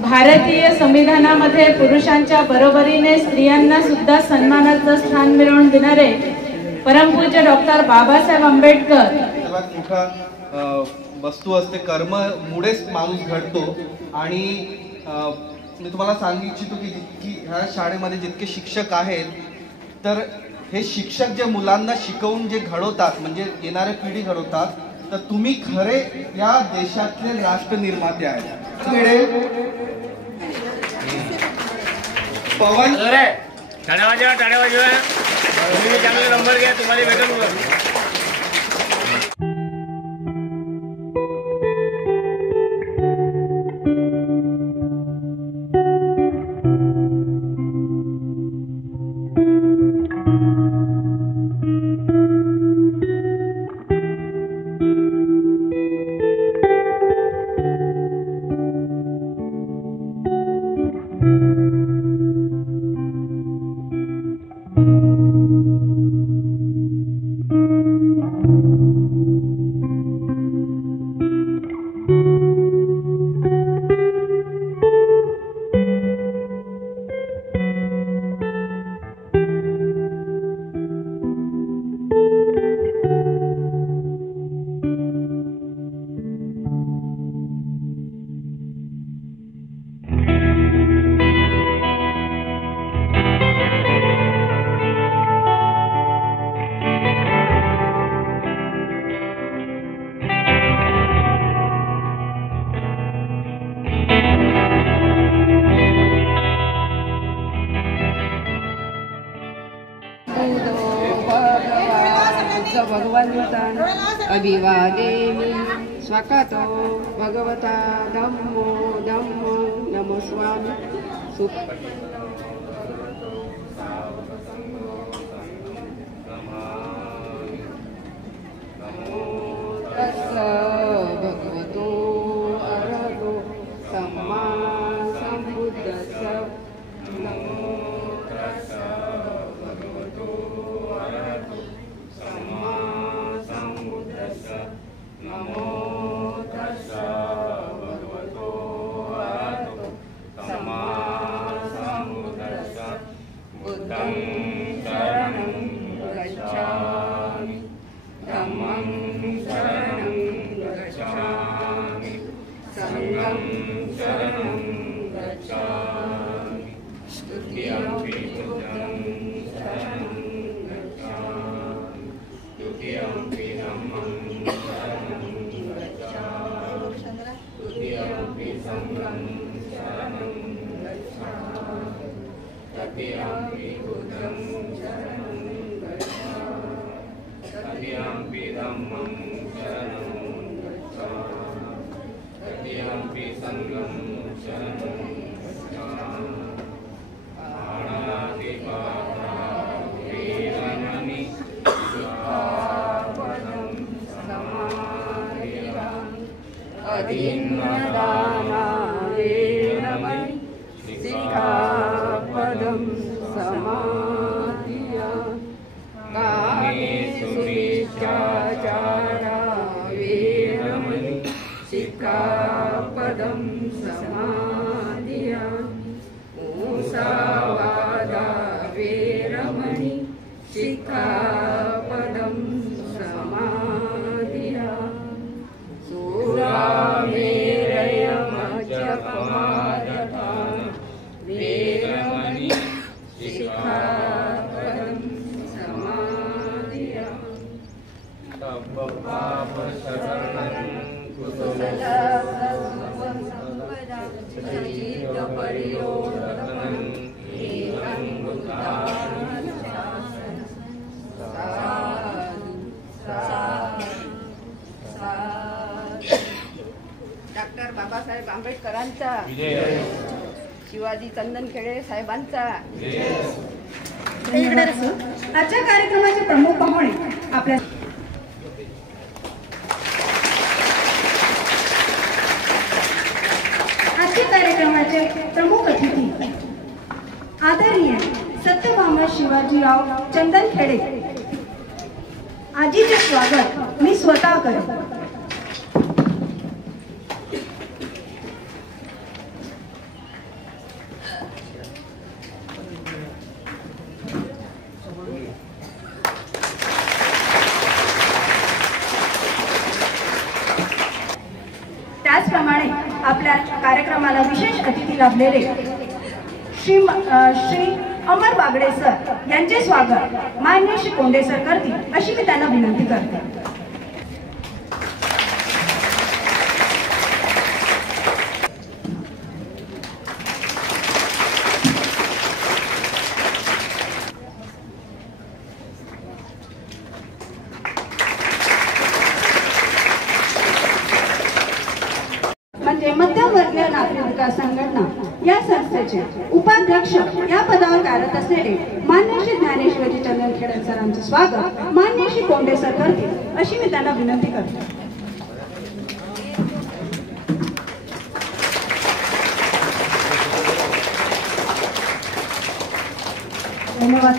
भारतीय संविधानामध्ये पुरुषांच्या बरोबरीने स्त्रियांना सुद्धा सन्मानाचं स्थान मिळवून देणारे परमपूज्य डॉक्टर बाबासाहेब आंबेडकर. मोठा वस्तू असते, कर्म मुळेच माणूस घडतो. आणि मी तुम्हाला सांगू इच्छितो की ह्या शाळेमध्ये जितके शिक्षक आहेत, तर हे शिक्षक जे मुलांना शिकवून जे घडवतात, म्हणजे येणारी पिढी घडवतात, तर तुम्ही खरे या देशातले राष्ट्र निर्माते आहेत. पवन टाळ्या वाजवा, टाळ्या वाजवा. तुम्ही चांगले नंबर घ्या, तुम्हाला भेटेल. भगवन्तं अभिवादेमि स्वकतो भगवता धम्मो धम्मो नमस्वामि. भगवतो अरहतो सम्मा सम्बुद्धस्स. नमो तस्स भगवतो अरहतो सम्मा सम्बुद्धस्स. नमो तस्स भगवतो अरहतो सम्मा सम्बुद्धस्स. बुद्धं शरणं गच्छामि, धम्मं शरणं गच्छामि, संघं शरणं गच्छामि, तुतीयंपि बुद्धं शरणं गच्छामि, तुतीयंपि धम्मं शरणं गच्छामि, तुतीयंपि संघं शरणं गच्छामि, तृतीयंपि बुद्धं शरणं गच्छामि, तृतीयंपि धम्मं शरणं गच्छामि, तृतीयंपि संघं शरणं गच्छामि. पाणातिपाता वेरमणि सिक्खापदं समादियामि. अदीन्नदाना वेरमणि सिक्खापदं समादियामि. कामेषु मिथ्याचारा वेरमणि सिक्खापदं समादियामि. मूसावादा वेरमणि सिक्खापदं समादियामि. सूरामेरयमद्यपमादथा वेरमणि सिक्खापदं समादियामि. तपपापशरणं कुशलसंपदा शरीरपरियोधनं एकं बुद्धानं शासनं. साधु साधु साधु. डॉक्टर बाबासाहेब आंबेडकरांचा, शिवाजी चंदनखेडे साहेबांचा. आजच्या कार्यक्रमाचे प्रमुख पाहुणे आपल्या आजच्या कार्यक्रमाचे प्रमुख अतिथी आदरणीय सत्यभामा शिवाजीराव चंदनखेडे आजीचे स्वागत मी स्वतः करतो. कार्यक्रमाला विशेष अतिथी लाभलेले श्री अमर बागडे सर यांचे स्वागत मान्य श्री कोंडे सर करतील अशी मी त्यांना विनंती करते. म्हणजे मध्यमवर्गीय नागरिक विकास संघटना या संस्थेचे उपाध्यक्ष या पदावर कार्यरत असलेले मान्य श्री ज्ञानेश्वरी चंदनखेडे सरांचे स्वागत मान्य श्री कोंडे सर करतील अशी मी त्यांना विनंती करते. धन्यवाद.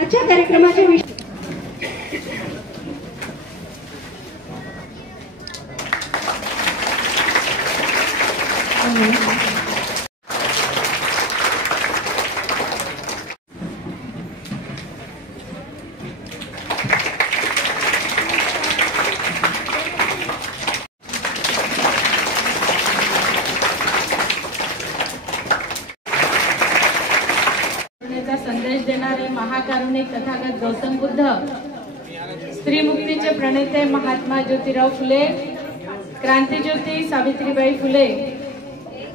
आजच्या कार्यक्रमाचे विषय संदेश देणारे महाकारुणिक तथागत गौतम बुद्ध, स्त्रीमुक्तीचे प्रणेते महात्मा ज्योतिराव फुले, क्रांतिज्योती सावित्रीबाई फुले,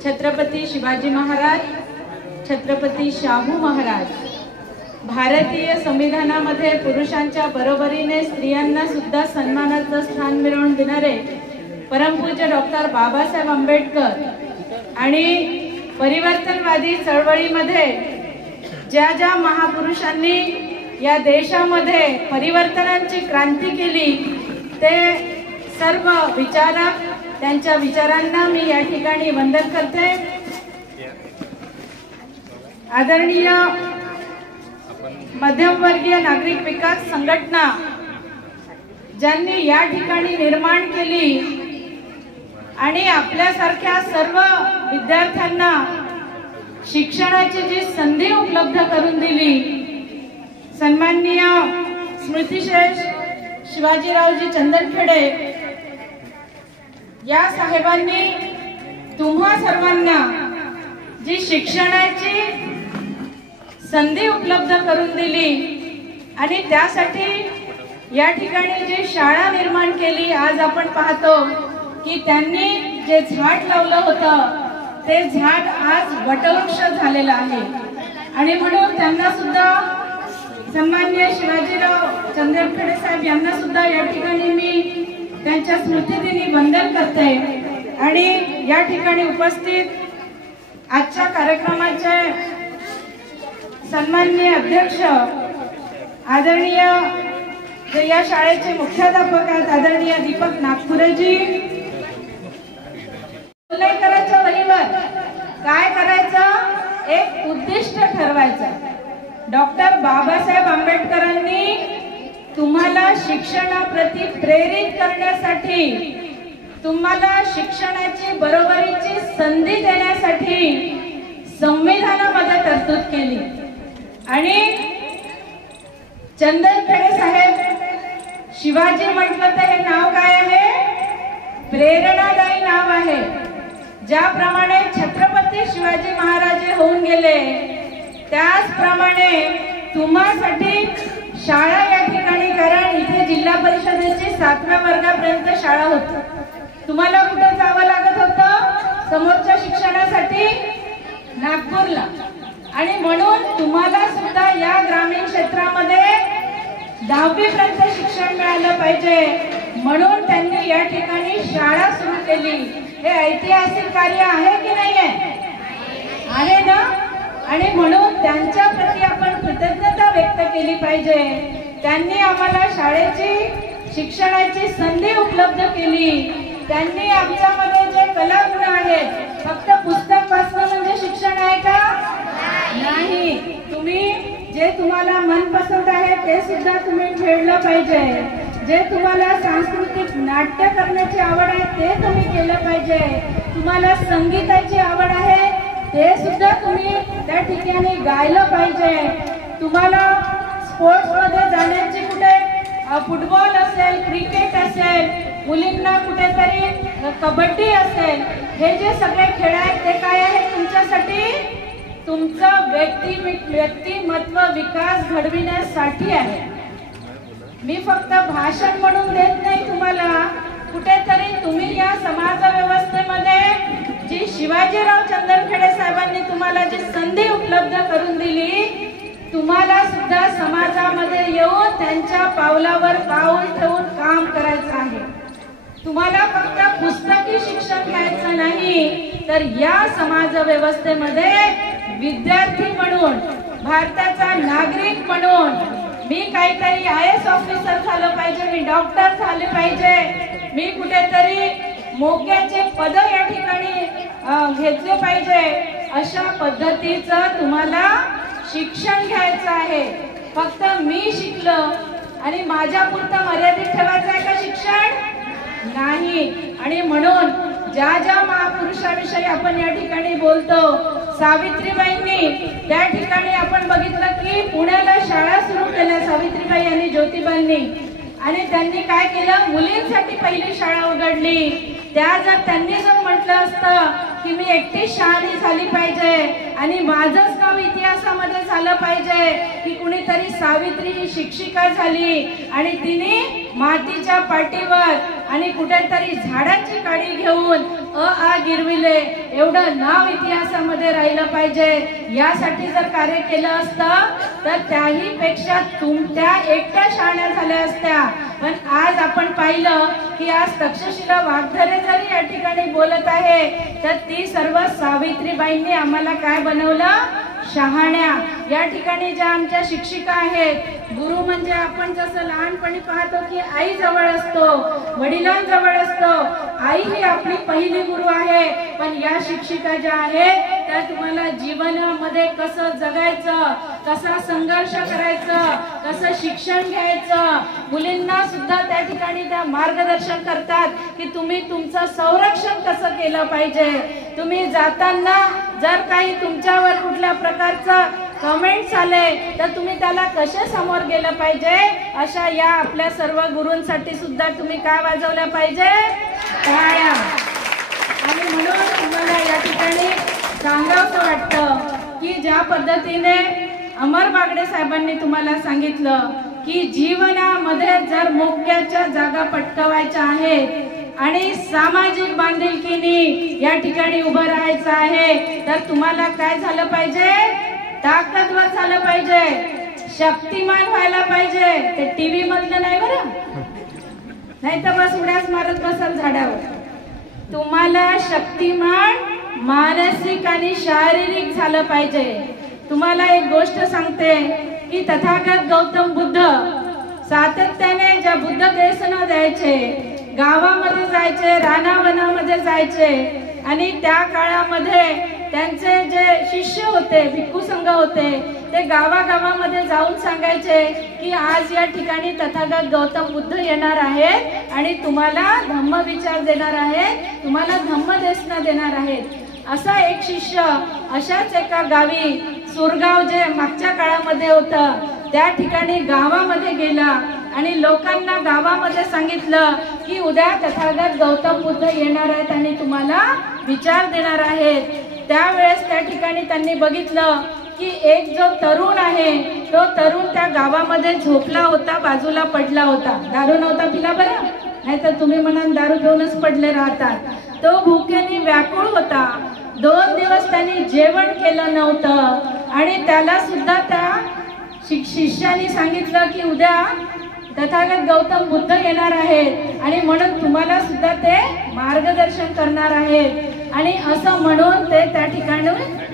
छत्रपती शिवाजी महाराज, छत्रपती शाहू महाराज, भारतीय संविधानामध्ये पुरुषांच्या बरोबरीने स्त्रियांना सुद्धा सन्मानाचं स्थान मिळवून देणारे परमपूज्य डॉक्टर बाबासाहेब आंबेडकर आणि परिवर्तनवादी चळवळीमध्ये ज्या ज्या महापुरुषांनी या देशामध्ये परिवर्तनाची क्रांती केली ते सर्व विचारक, त्यांच्या विचारांना मी या ठिकाणी वंदन करते. आदरणीय मध्यमवर्गीय नागरिक विकास संघटना ज्यांनी या ठिकाणी निर्माण केली आणि आपल्यासारख्या सर्व विद्यार्थ्यांना शिक्षणाची जी संधी उपलब्ध करून दिली, सन्माननीय स्मृतिश्रेष्ठ शिवाजीरावजी चंदनखेडे या साहेबांनी तुम्हा सर्वांना जी शिक्षणाची संधी उपलब्ध करून दिली आणि त्यासाठी या ठिकाणी जी शाळा निर्माण केली, आज आपण पाहतो की त्यांनी जे झाड लावलं होतं ते झाड आज वटवृक्ष झालेलं आहे. आणि म्हणून त्यांना सुद्धा सन्माननीय शिवाजीराव चंदनखेडे साहेब यांना सुद्धा या ठिकाणी मी त्यांच्या स्मृतिदिनी वंदन करते. आणि या ठिकाणी उपस्थित आजच्या कार्यक्रमाचे सन्माननीय अध्यक्ष आदरणीय जे या शाळेचे मुख्याध्यापक आहेत आदरणीय दीपक नागपुरेजी, करायच्या वहीवर काय करायचं, एक उद्दिष्ट ठरवायचं. डॉक्टर बाबासाहेब आंबेडकरांनी तुम्हाला शिक्षणाप्रती प्रेरित करण्यासाठी, तुम्हाला शिक्षणाची बरोबरीची संधी देण्यासाठी संविधानामध्ये तरतूद केली. आणि चंदनखेडे साहेब, शिवाजी म्हटलं तर हे नाव काय आहे, प्रेरणादायी नाव आहे. ज्याप्रमाणे छत्रपती शिवाजी महाराज होऊन गेले त्याचप्रमाणे तुम्हासाठी शाळा या ठिकाणी, कारण इथे जिल्हा परिषदेची 7व्या वर्गापर्यंत शाळा होती. तुम्हाला कुठे जावं लागत होतं समोरच्या शिक्षणासाठी, नागपूरला. आणि म्हणून तुम्हाला सुद्धा या ग्रामीण क्षेत्रामध्ये 10वी पर्यंत शिक्षण मिळालं पाहिजे म्हणून त्यांनी या ठिकाणी शाळा सुरू केली. हे ऐतिहासिक कार्य आहे की नाही आहे ना. आणि म्हणून त्यांच्या प्रती आपण कृतज्ञता व्यक्त केली पाहिजे. त्यांनी आम्हाला शाळेची शिक्षणाची संधी उपलब्ध केली. त्यांनी आमच्यामध्ये जे कलागुण आहेत, फक्त पुस्तक वाचणं म्हणजे शिक्षण आहे का, नाही. तुम्ही जे तुम्हाला मनपसंत आहे ते सुद्धा तुम्ही खेळलं पाहिजे. जे तुम्हाला सांस्कृतिक नाट्य करण्याची आवड आहे ते तुम्ही केलं पाहिजे. तुम्हाला संगीताची आवड आहे ते सुद्धा तुम्ही त्या ठिकाणी गायलं पाहिजे. तुम्हाला स्पोर्ट्स मध्ये जाण्याची कुठे फुटबॉल असेल, क्रिकेट असेल, मुलींना कुठेतरी कबड्डी असेल, हे जे सगळे खेळ आहेत ते काय आहे तुमच्यासाठी? तुमचं व्यक्तिमत्व विकास घडविण्यासाठी आहे. मी फक्त भाषण म्हणून देत नाही तुम्हाला. कुठेतरी तुम्ही या समाज व्यवस्थेमध्ये जी शिवाजीराव चंदनखेडे साहेबांनी तुम्हाला जी संधी उपलब्ध करून दिली, तुम्हाला सुद्धा समाजामध्ये येऊन त्यांच्या पावलावर पाऊल ठेवून काम करायचं आहे. तुम्हाला फक्त पुस्तकी शिक्षण घ्यायचं नाही, तर या समाज व्यवस्थेमध्ये विद्यार्थी म्हणून, भारताचा नागरिक म्हणून मी काहीतरी IAS ऑफिसर झालं पाहिजे, मी डॉक्टर झाले पाहिजे, मी कुठेतरी मोक्याचे पद या ठिकाणी घेतले पाहिजे, अशा पद्धतीचं तुम्हाला शिक्षण घ्यायचं आहे. फक्त मी शिकलं आणि माझ्या पुरतं मर्यादित ठेवायचं आहे का शिक्षण? नाही. आणि म्हणून ज्या ज्या महापुरुषाविषयी आपण या ठिकाणी बोलतो, सावित्रीबाईंनी त्या ठिकाणी आपण बघितलं की पुण्याला शाळा सुरू केल्या सावित्रीबाई आणि ज्योतिबांनी, आणि त्यांनी काय केलं, मुलींसाठी पहिली शाळा उघडली. त्यांनी जर म्हटलं असतं की मी एकटीच शहाणी झाली पाहिजे आणि माझंच नाव इतिहासामध्ये झालं पाहिजे की कुणीतरी सावित्री ही शिक्षिका झाली आणि तिने मातीच्या पाटीवर आणि कुठेतरी झाडाची काडी घेऊन आ गिरविले, एवढं नाव इतिहासामध्ये राहिलं पाहिजे, यासाठी जर कार्य केलं असतं तर त्याही पेक्षा त्या एकट्या शहाण्या झाल्या असत्या. पण आज आपण पाहिलं की आज तक्षशिला वाघधरे जरी या ठिकाणी बोलत आहे, तर ती सर्व सावित्रीबाईंनी आम्हाला काय बनवलं? शहाण्या. या ठिकाणी ज्या आमच्या शिक्षिका आहेत, गुरु म्हणजे आपण जसं लहानपणी पाहतो की आई जवळ असतो, वडिलांजवळ असतो, आई ही आपली पहिली गुरु आहे. पण या शिक्षिका ज्या आहेत त्या तुम्हाला जीवनामध्ये कसं जगायचं, कसा संघर्ष करायचं, कसं शिक्षण घ्यायचं, मुलींना सुद्धा त्या ठिकाणी त्या मार्गदर्शन करतात की तुम्ही तुमचं संरक्षण कसं केलं पाहिजे. तुम्ही जाताना जर काही तुमच्यावर कुठल्या प्रकारचं कमेंट्स आले तर तुम्ही त्याला कसे समोर गेलं पाहिजे, अशा या आपल्या सर्व गुरूंसाठी सुद्धा तुम्ही काय वाजवल्या पाहिजे? टाळ्या. आणि म्हणून तुम्हाला या ठिकाणी सांगावं वाटतं की ज्या पद्धतीने अमर बागडे साहेबांनी तुम्हाला सांगितलं की जीवनामध्ये जर मोक्याच्या जागा पटकावायच्या आहेत आणि सामाजिक बांधिलकीने या ठिकाणी उभं राहायचं आहे, तर तुम्हाला काय झालं पाहिजे? ताकदवर झालं पाहिजे, शक्तिमान व्हायला पाहिजे. ते टीव्ही मधलं नाही बरं, नाही तर बस उड्याच मारत बसाल झाडावर. तुम्हाला शक्तिमान मानसिक आणि शारीरिक झालं पाहिजे. तुम्हाला एक गोष्ट सांगते की तथागत गौतम बुद्ध सातत्याने ज्या बुद्ध देशना द्यायचे, गावामध्ये जायचे, रानावनामध्ये जायचे, आणि त्या काळामध्ये त्यांचे जे शिष्य होते, भिक्खू संघ होते, ते गावागावामध्ये जाऊन सांगायचे की आज या ठिकाणी तथागत गौतम बुद्ध येणार आहेत आणि तुम्हाला धम्म विचार देणार आहेत, तुम्हाला धम्म देशना देणार आहेत. असा एक शिष्य अशाच एका गावी, सुरगाव जे मागच्या काळामध्ये होतं, त्या ठिकाणी गावामध्ये गेला आणि लोकांना गावामध्ये सांगितलं की उद्या तथागत गौतम बुद्ध येणार आहेत आणि तुम्हाला विचार देणार आहेत. त्यावेळेस त्या ठिकाणी त्यांनी बघितलं की एक जो तरुण आहे, तो तरुण त्या गावामध्ये झोपला होता, बाजूला पडला होता. दारू नव्हता पिला बरं, नाही तर तुम्ही म्हणाल दारू घेऊनच पडले राहतात. तो भुकेने व्याकुळ होता. 2 दिवस त्यांनी जेवण केलं नव्हतं आणि त्याला सुद्धा त्या शिष्याने सांगितलं की उद्या तथागत गौतम बुद्ध येणार आहेत आणि म्हणून तुम्हाला सुद्धा ते मार्गदर्शन करणार आहेत. आणि असं म्हणून ते त्या ठिकाणी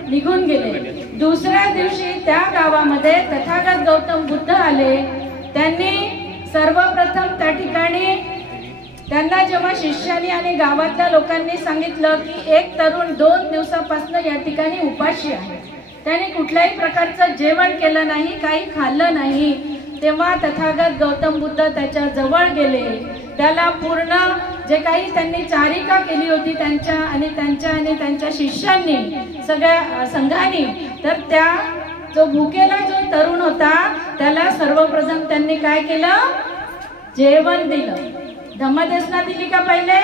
निघून गेले. दुसऱ्या दिवशी त्या गावामध्ये तथागत गौतम बुद्ध आले. त्यांनी सर्वप्रथम त्या ठिकाणी त्यांना जेव्हा शिष्यानी आणि गावातल्या लोकांनी सांगितलं की एक तरुण 2 दिवसापासून या ठिकाणी उपाशी आहे, त्याने कुठल्याही प्रकारचं जेवण केलं नाही, काही खाल्लं नाही, तेव्हा तथागत गौतम बुद्ध त्याच्या जवळ गेले. त्याला पूर्ण जे काही त्यांनी चारिका केली होती त्यांच्या आणि त्यांच्या शिष्यांनी, सगळ्या संघाने, तर त्या जो भुकेला जो तरुण होता त्याला सर्वप्रथम त्यांनी काय केलं, जेवण दिलं. धम्मदेसना दिली का पहिले?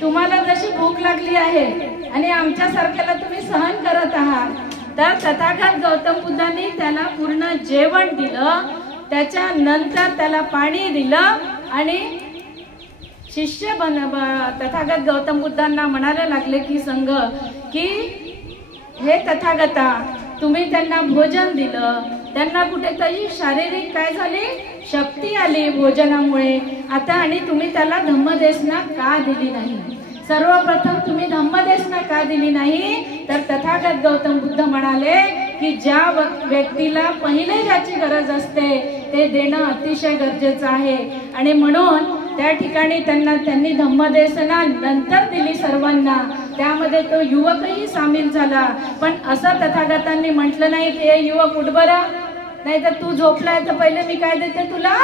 तुम्हाला जशी भूक लागली आहे आणि आमच्या सारख्याला तुम्ही सहन करत आहात, तर तथागत गौतम बुद्धांनी त्याला पूर्ण जेवण दिलं. त्याच्यानंतर त्याला पाणी दिलं आणि शिष्य तथागत गौतम बुद्धांना म्हणायला लागले की संघ की हे तथागता, तुम्ही त्यांना भोजन दिलं, त्यांना कुठेतरी शारीरिक काय झाली, शक्ती आली भोजनामुळे. आता आणि तुम्ही त्याला धम्मदेसना का दिली नाही? सर्वप्रथम तुम्ही धम्मदेसना का दिली नाही? तर तथागत गौतम बुद्ध म्हणाले की ज्या व्यक्तीला पहिले ज्याची गरज असते ते देणं अतिशय गरजेचं आहे. आणि म्हणून त्या ठिकाणी त्यांनी धम्मदेसना नंतर दिली सर्वांना. त्यामध्ये तो युवकही सामील झाला. पण असं तथागतांनी म्हटलं नाही की हे युवक उठ बरा, नाही तर तू झोपलाय तर पहिले मी काय देते तुला,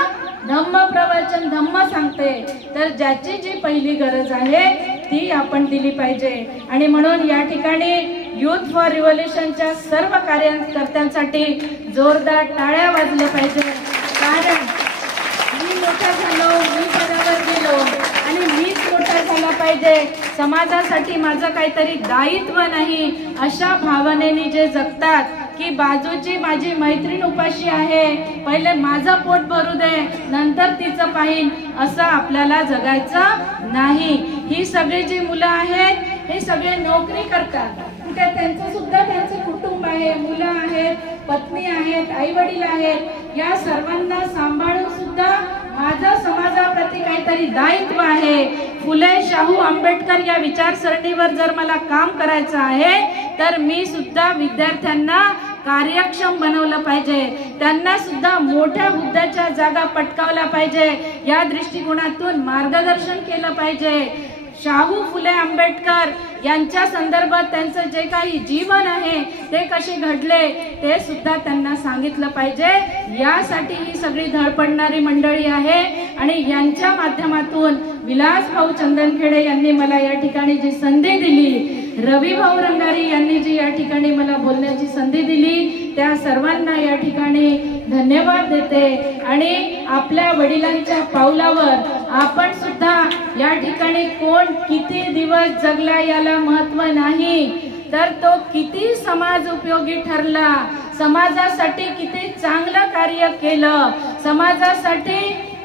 धम्म प्रवचन, धम्म सांगते. तर ज्याची जी पहिली गरज आहे ती आपण दिली पाहिजे. आणि म्हणून या ठिकाणी युथ फॉर रिव्होल्युशनच्या सर्व कार्यकर्त्यांसाठी जोरदार टाळ्या वाजल्या पाहिजे. कारण मी मोठा झालो, मी पदावर गेलो आणि मीच मोठा झाला पाहिजे, समाजासाठी माझं काहीतरी दायित्व नाही, अशा भावनेने जे जगतात की बाजूची माझी मैत्रीण उपाशी आहे, पहिले माझं पोट भरू दे नंतर तिचं पाहीन, असं आपल्याला जगायचं नाही. ही सगळी जी मुलं आहेत हे सगळे नोकरी करतात, कुठे त्यांचं सुद्धा त्यांचं कुटुंब आहे, मुलं आहेत, पत्नी आहेत, आई वडील आहेत. या सर्वांना सांभाळून सुद्धा माझं समाजाप्रती काहीतरी दायित्व आहे. फुले शाहू आंबेडकर या विचारसरणीवर जर मला काम करायचं आहे तर मी सुद्धा विद्यार्थ्यांना कार्यक्षम बनवलं पाहिजे, त्यांना सुद्धा मोठ्या हुद्द्याच्या जागा पटकावल्या पाहिजे, या दृष्टिकोनातून मार्गदर्शन केलं पाहिजे. शाहू फुले आंबेडकर यांच्या संदर्भात त्यांचं जे काही जीवन आहे ते कसे घडले ते सुद्धा त्यांना सांगितलं पाहिजे. यासाठी ही सगळी धडपडणारी मंडळी आहे. आणि यांच्या माध्यमातून विलास भाऊ चंदनखेडे यांनी मला या ठिकाणी जी संधी दिली, रवी भाऊ रंगारी यांनी जी या ठिकाणी मला बोलण्याची संधी दिली, त्या सर्वांना या ठिकाणी धन्यवाद देते. आणि आपल्या वडिलांच्या पावलावर आपण सुद्धा या ठिकाणी कोण किती दिवस जगला याला महत्व नाही, तर तो किती समाज उपयोगी ठरला, समाजासाठी किती चांगलं कार्य केलं, समाजासाठी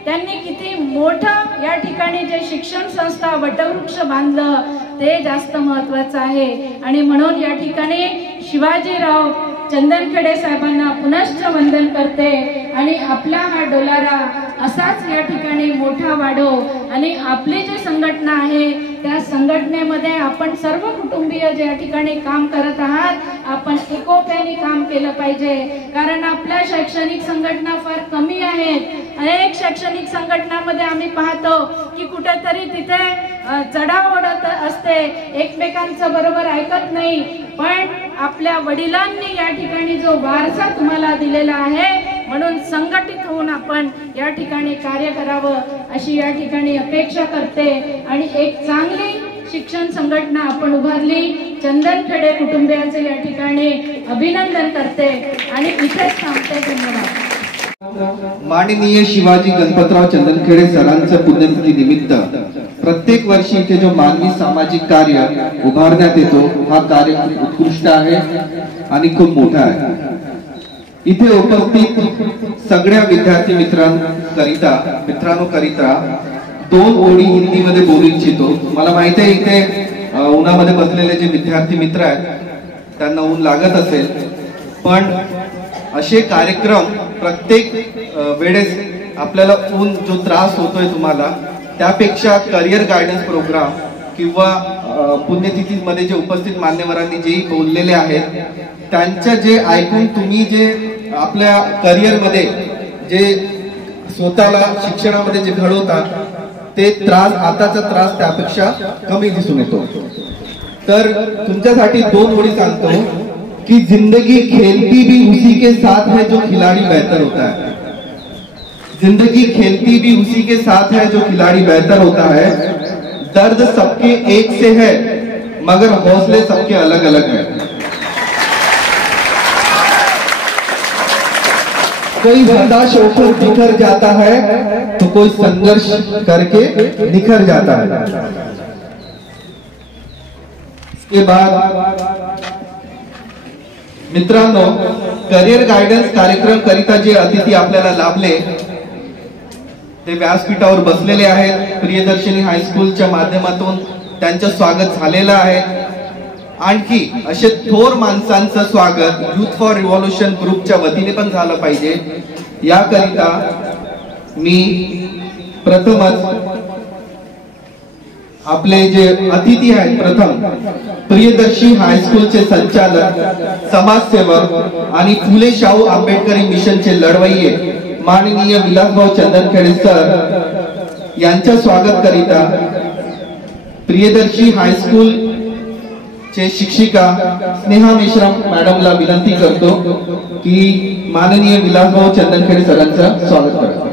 त्यांनी किती मोठं या ठिकाणी जे शिक्षण संस्था वटवृक्ष बांधलं ते जास्त महत्वाचं आहे. आणि म्हणून या ठिकाणी शिवाजीराव चंदनखेडे साहेबांना पुनश्च वंदन करते. आणि आपला हा डोलारा असाच या ठिकाणी मोठा वाढो. आणि आपली जी संघटना आहे त्या संघटनेमध्ये आपण सर्व कुटुंबीय जे या ठिकाणी काम करत आहात आपण एकोप्याने काम केलं पाहिजे. कारण आपल्या शैक्षणिक संघटना फार कमी आहेत. अनेक शैक्षणिक संघटनांमध्ये आम्ही पाहतो की कुठेतरी तिथे चढाओढ असते, एकमेकांचं बरोबर ऐकत नाही. पण आपल्या वडिलांनी या ठिकाणी जो वारसा तुम्हाला दिलेला आहे म्हणून संघटित होऊन आपण या ठिकाणी कार्य करावं अशी या ठिकाणी अपेक्षा करते. आणि एक चांगली शिक्षण संघटना आपण उभारली. चंदनखेडे कुटुंबियांचे या ठिकाणी अभिनंदन करते आणि इथेच थांबते. धन्यवाद. माननीय शिवाजी गणपतराव चंदनखेडे सरांच्या पुण्यतिथी निमित्त प्रत्येक वर्षी इथे जो मानवी सामाजिक कार्य उभारण्यात येतो हा कार्य खूप उत्कृष्ट आहे आणि खूप मोठा आहे. इथे उपस्थित सगळ्या विद्यार्थी मित्रांनो करिता दोन ओळी हिंदीमध्ये बोलू इच्छितो. मला माहिती आहे इथे उन्हामध्ये बसलेले जे विद्यार्थी मित्र आहेत त्यांना ऊन लागत असेल, पण असे कार्यक्रम प्रत्येक वेळेस आपल्याला ऊन जो त्रास होतोय तुम्हाला त्यापेक्षा करिअर गायडन्स प्रोग्राम किंवा पुण्यतिथीमध्ये जे उपस्थित मान्यवरांनी जे बोललेले आहेत त्यांच्या जे ऐकून तुम्ही जे आपल्या करिअर मध्ये जे स्वतःला शिक्षणामध्ये जे घडवतात ते त्रास, आताचा त्रास त्यापेक्षा कमी दिसून येतो. तर तुमच्यासाठी दोन ओळी सांगतो कि जिंदगी खेलती भी उसी के साथ है जो खिलाड़ी बेहतर होता है. जिंदगी खेलती भी उसी के साथ है जो खिलाड़ी बेहतर होता है. दर्द सबके एक से है मगर हौसले सबके अलग अलग है. कोई हताश होकर बिखर जाता है तो कोई संघर्ष करके निखर जाता है। इसके बाद मित्रांनो, करिअर गायडन्स कार्यक्रम करिता जे अतिथी आपल्याला लाभले ते व्यासपीठावर बसलेले आहेत। प्रियदर्शनी हायस्कूलच्या माध्यमातून त्यांचं स्वागत झालेलं आहे। आणखी असे थोर माणसांचं स्वागत युथ फॉर रिव्होल्यूशन ग्रुपच्या वतीने पण झालं पाहिजे, याकरिता मी प्रथमच आपले जे अतिथी आहेत, प्रथम प्रियदर्शी हायस्कूलचे संचालक, समाजसेवक आणि फुले शाहू आंबेडकरी मिशनचे लढवय्ये माननीय विलासभाऊ चंदनखेडे सर यांच्या स्वागत करिता प्रियदर्शी हायस्कूल चे शिक्षिका स्नेहा मेश्राम मॅडमला विनंती करतो की माननीय विलासभाऊ चंदनखेडे सरांचं स्वागत करा।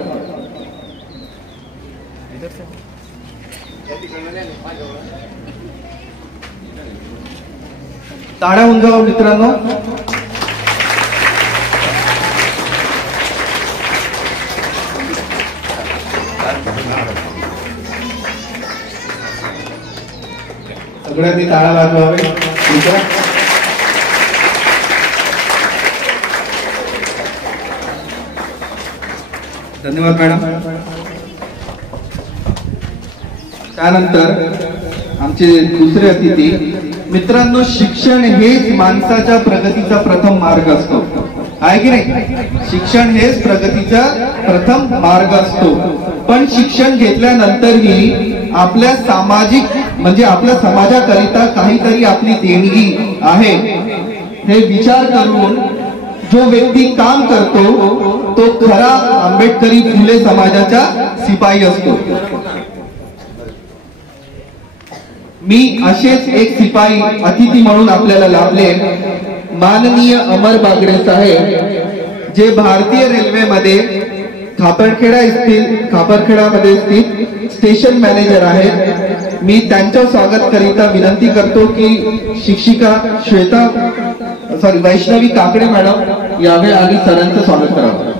टाळ्या होऊन जावं मित्रांनो। सगळ्यांनी टाळ्या वाजवावे। धन्यवाद मॅडम। त्यानंतर आमचे दुसरे अतिथी, मित्रांनो शिक्षण हेच माणसाच्या प्रगतीचा प्रथम मार्ग असतो, आहे की नाही? शिक्षण हेच प्रगतीचा प्रथम मार्ग असतो, पण शिक्षण घेतल्यानंतरही आपल्या सामाजिक म्हणजे आपल्या समाजाकरिता काहीतरी आपली देणगी आहे हे विचार करून जो व्यक्ती काम करतो तो खरा आंबेडकरी फुले समाजाचा सिपाही असतो। मी असेच एक सिपाही अतिथी म्हणून आपल्याला लाभले, माननीय अमर बागडे साहेब, जे भारतीय रेल्वेमध्ये खापरखेडामध्ये स्थित स्टेशन मॅनेजर आहेत। मी त्यांच्या स्वागत करिता विनंती करतो की शिक्षिका वैष्णवी काकडे मॅडम यावे आणि सरांचं स्वागत करावं।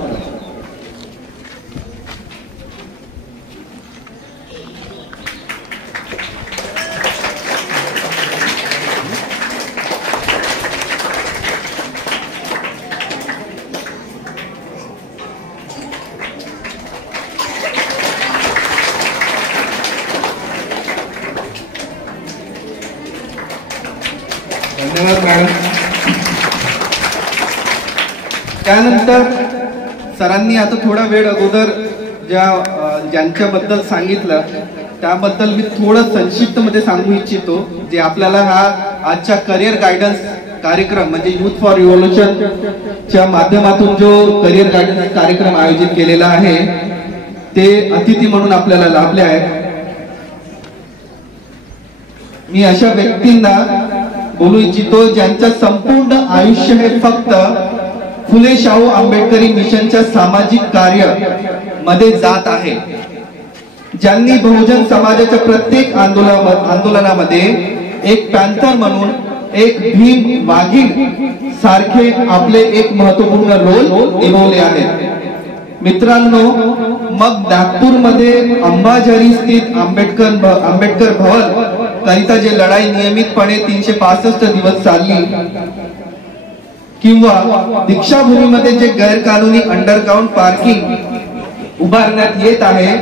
धन्यवाद मॅडम। त्यानंतर सरांनी आता थोडा वेळ अगोदर ज्यांच्याबद्दल सांगितलं त्याबद्दल मी थोडं संक्षिप्त मध्ये सांगू इच्छितो, जे आपल्याला हा आजच्या करिअर गायडन्स कार्यक्रम म्हणजे युथ फॉर रिव्होल्यूशनच्या माध्यमातून जो करिअर गायडन्स कार्यक्रम आयोजित केलेला आहे ते अतिथी म्हणून आपल्याला लाभले आहेत। मी अशा व्यक्तींना बोलू इच्छितो ज्यांचं संपूर्ण आयुष्य हे फक्त फुले शाहू आंबेडकरी मिशनच्या सामाजिक कार्य मध्ये जात आहे, ज्यांनी बहुजन समाजाच्या प्रत्येक आंदोलनामध्ये एक पॅन्थर म्हणून, एक भीम वाघीण सारखे आपले एक महत्वपूर्ण रोल निभावले आहेत। मित्रांनो, मग नागपूरमध्ये अंबाझरी स्थित आंबेडकर भवन करिता जे लढाई नियमितपणे 365 दिवस चालली, किंवा दीक्षाभूमीमध्ये जे गैरकानूनी अंडरग्राउंड पार्किंग उभारण्यात येत आहे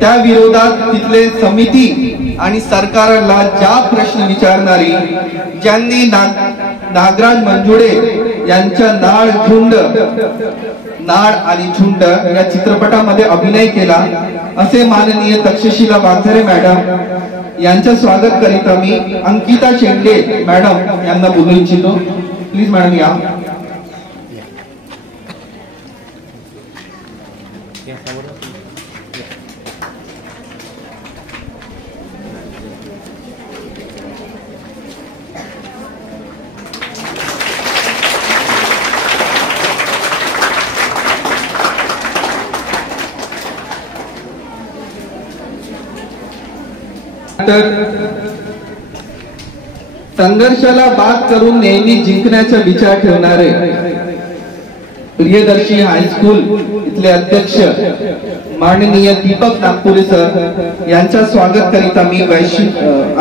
त्या विरोधात तिथले समिती आणि सरकारला ज्या प्रश्न विचारणारी, ज्यांनी नागराज मंजुळे यांच्या नाळ आणि झुंड या चित्रपटामध्ये अभिनय केला असे माननीय तक्षशिला वाघरे मॅडम यांचं स्वागत करिता मी अंकिता शेंडे मॅडम यांना बोलू इच्छितो। प्लीज मॅडम या। संघर्षाला बाद करून नेहमी जिंकण्याचा विचार ठेवणारे प्रियदर्शी हायस्कूल इथले अध्यक्ष माननीय दीपक नागपुरे सर यांच्या स्वागत करिता मी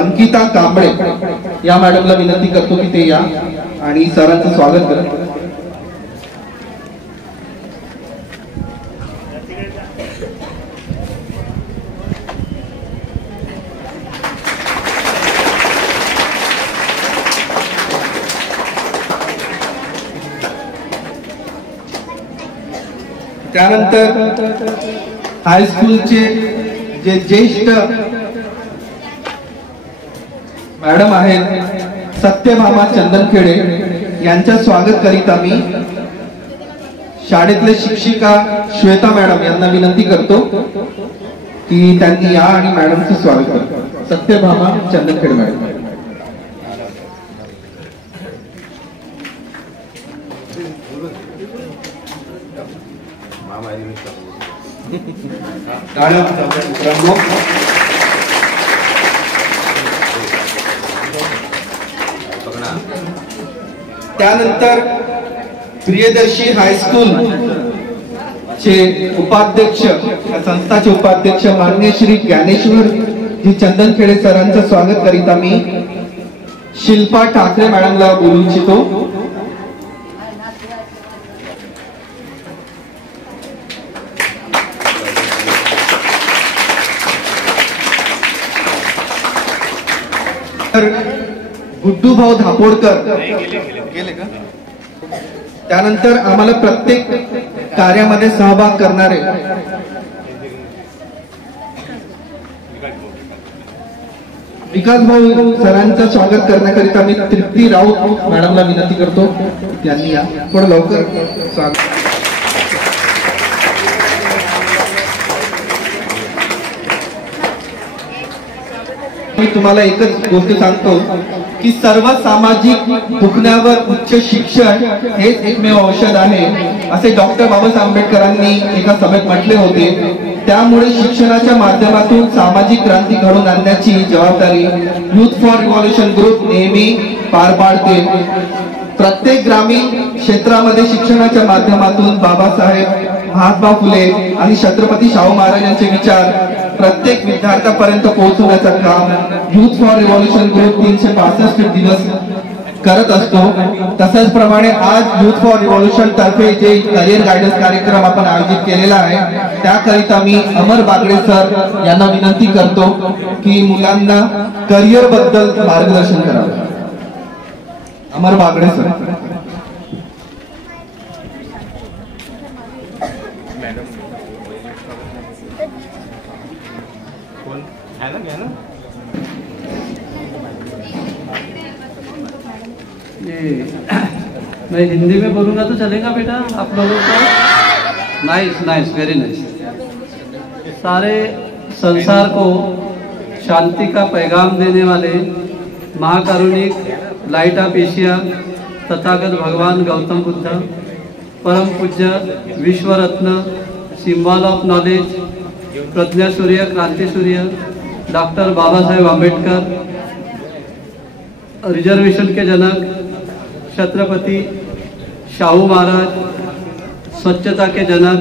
अंकिता कांबळे या मॅडमला विनंती करतो की ते या आणि सरांचं स्वागत करा. त्यानंतर हायस्कूलचे जे ज्येष्ठ मॅडम आहेत सत्यभामा चंदनखेडे यांच्या स्वागत करिता मी शाळेतले शिक्षिका श्वेता मॅडम यांना विनंती करतो की त्यांनी या आणि मॅडमचं स्वागत करतो. सत्यभामा चंदनखेडे मॅडम. त्यानंतर प्रियदर्शी हायस्कूल चे उपाध्यक्ष संस्थाचे उपाध्यक्ष मान्य श्री ज्ञानेश्वर जी चंदनखेडे सरांचं स्वागत करिता मी शिल्पा ठाकरे मॅडमला बोलू इच्छितो. गुड्डू भाऊ धापोडकर गेले का. त्यानंतर आम्हाला प्रत्येक कार्यामध्ये सहभाग करणारे विकास भाऊ सरांचं स्वागत करण्याकरिता मी तृप्ती राऊत मॅडमला विनंती करतो त्यांनी या थोडं लवकर स्वागत. मी तुम्हाला एकच गोष्ट सांगतो की सर्व सामाजिक दुखण्यावर उच्च शिक्षण हेच एकमेव औषध आहे असे डॉक्टर बाबासाहेब आंबेडकरांनी एका सभेत म्हटले होते. त्यामुळे शिक्षणाच्या माध्यमातून सामाजिक क्रांती घडवून आणण्याची जबाबदारी युथ फॉर रिव्हॉल्युशन ग्रुप नेहमी पार पाडते. प्रत्येक ग्रामीण क्षेत्रामध्ये शिक्षणाच्या माध्यमातून बाबासाहेब महात्मा फुले आणि छत्रपती शाहू महाराज यांचे विचार प्रत्येक विद्यार्थ्यापर्यंत पोहोचवण्याचं काम युथ फॉर रिव्हॉल्युशन ग्रुप 365 दिवस करत असतो. तसंच प्रमाणे आज युथ फॉर रिव्हॉल्युशन तर्फे जे करिअर गायडन्स कार्यक्रम आपण आयोजित केलेला आहे त्याकरिता मी अमर बागडे सर यांना विनंती करतो की मुलांना करिअर बद्दल मार्गदर्शन करावं. अमर बागडे सर. मैं हिंदी में बोलूँगा तो चलेगा बेटा आप लोगों को. Nice nice very nice. सारे संसार को शांति का पैगाम देने वाले महाकारुणिक लाइट ऑफ एशिया तथागत भगवान गौतम बुद्ध परम पूज्य विश्वरत्न सिंबल ऑफ नॉलेज प्रज्ञा सूर्य क्रांति सूर्य डॉक्टर बाबा साहेब आंबेडकर रिजर्वेशन के जनक छत्रपति शाहू महाराज स्वच्छता के जनक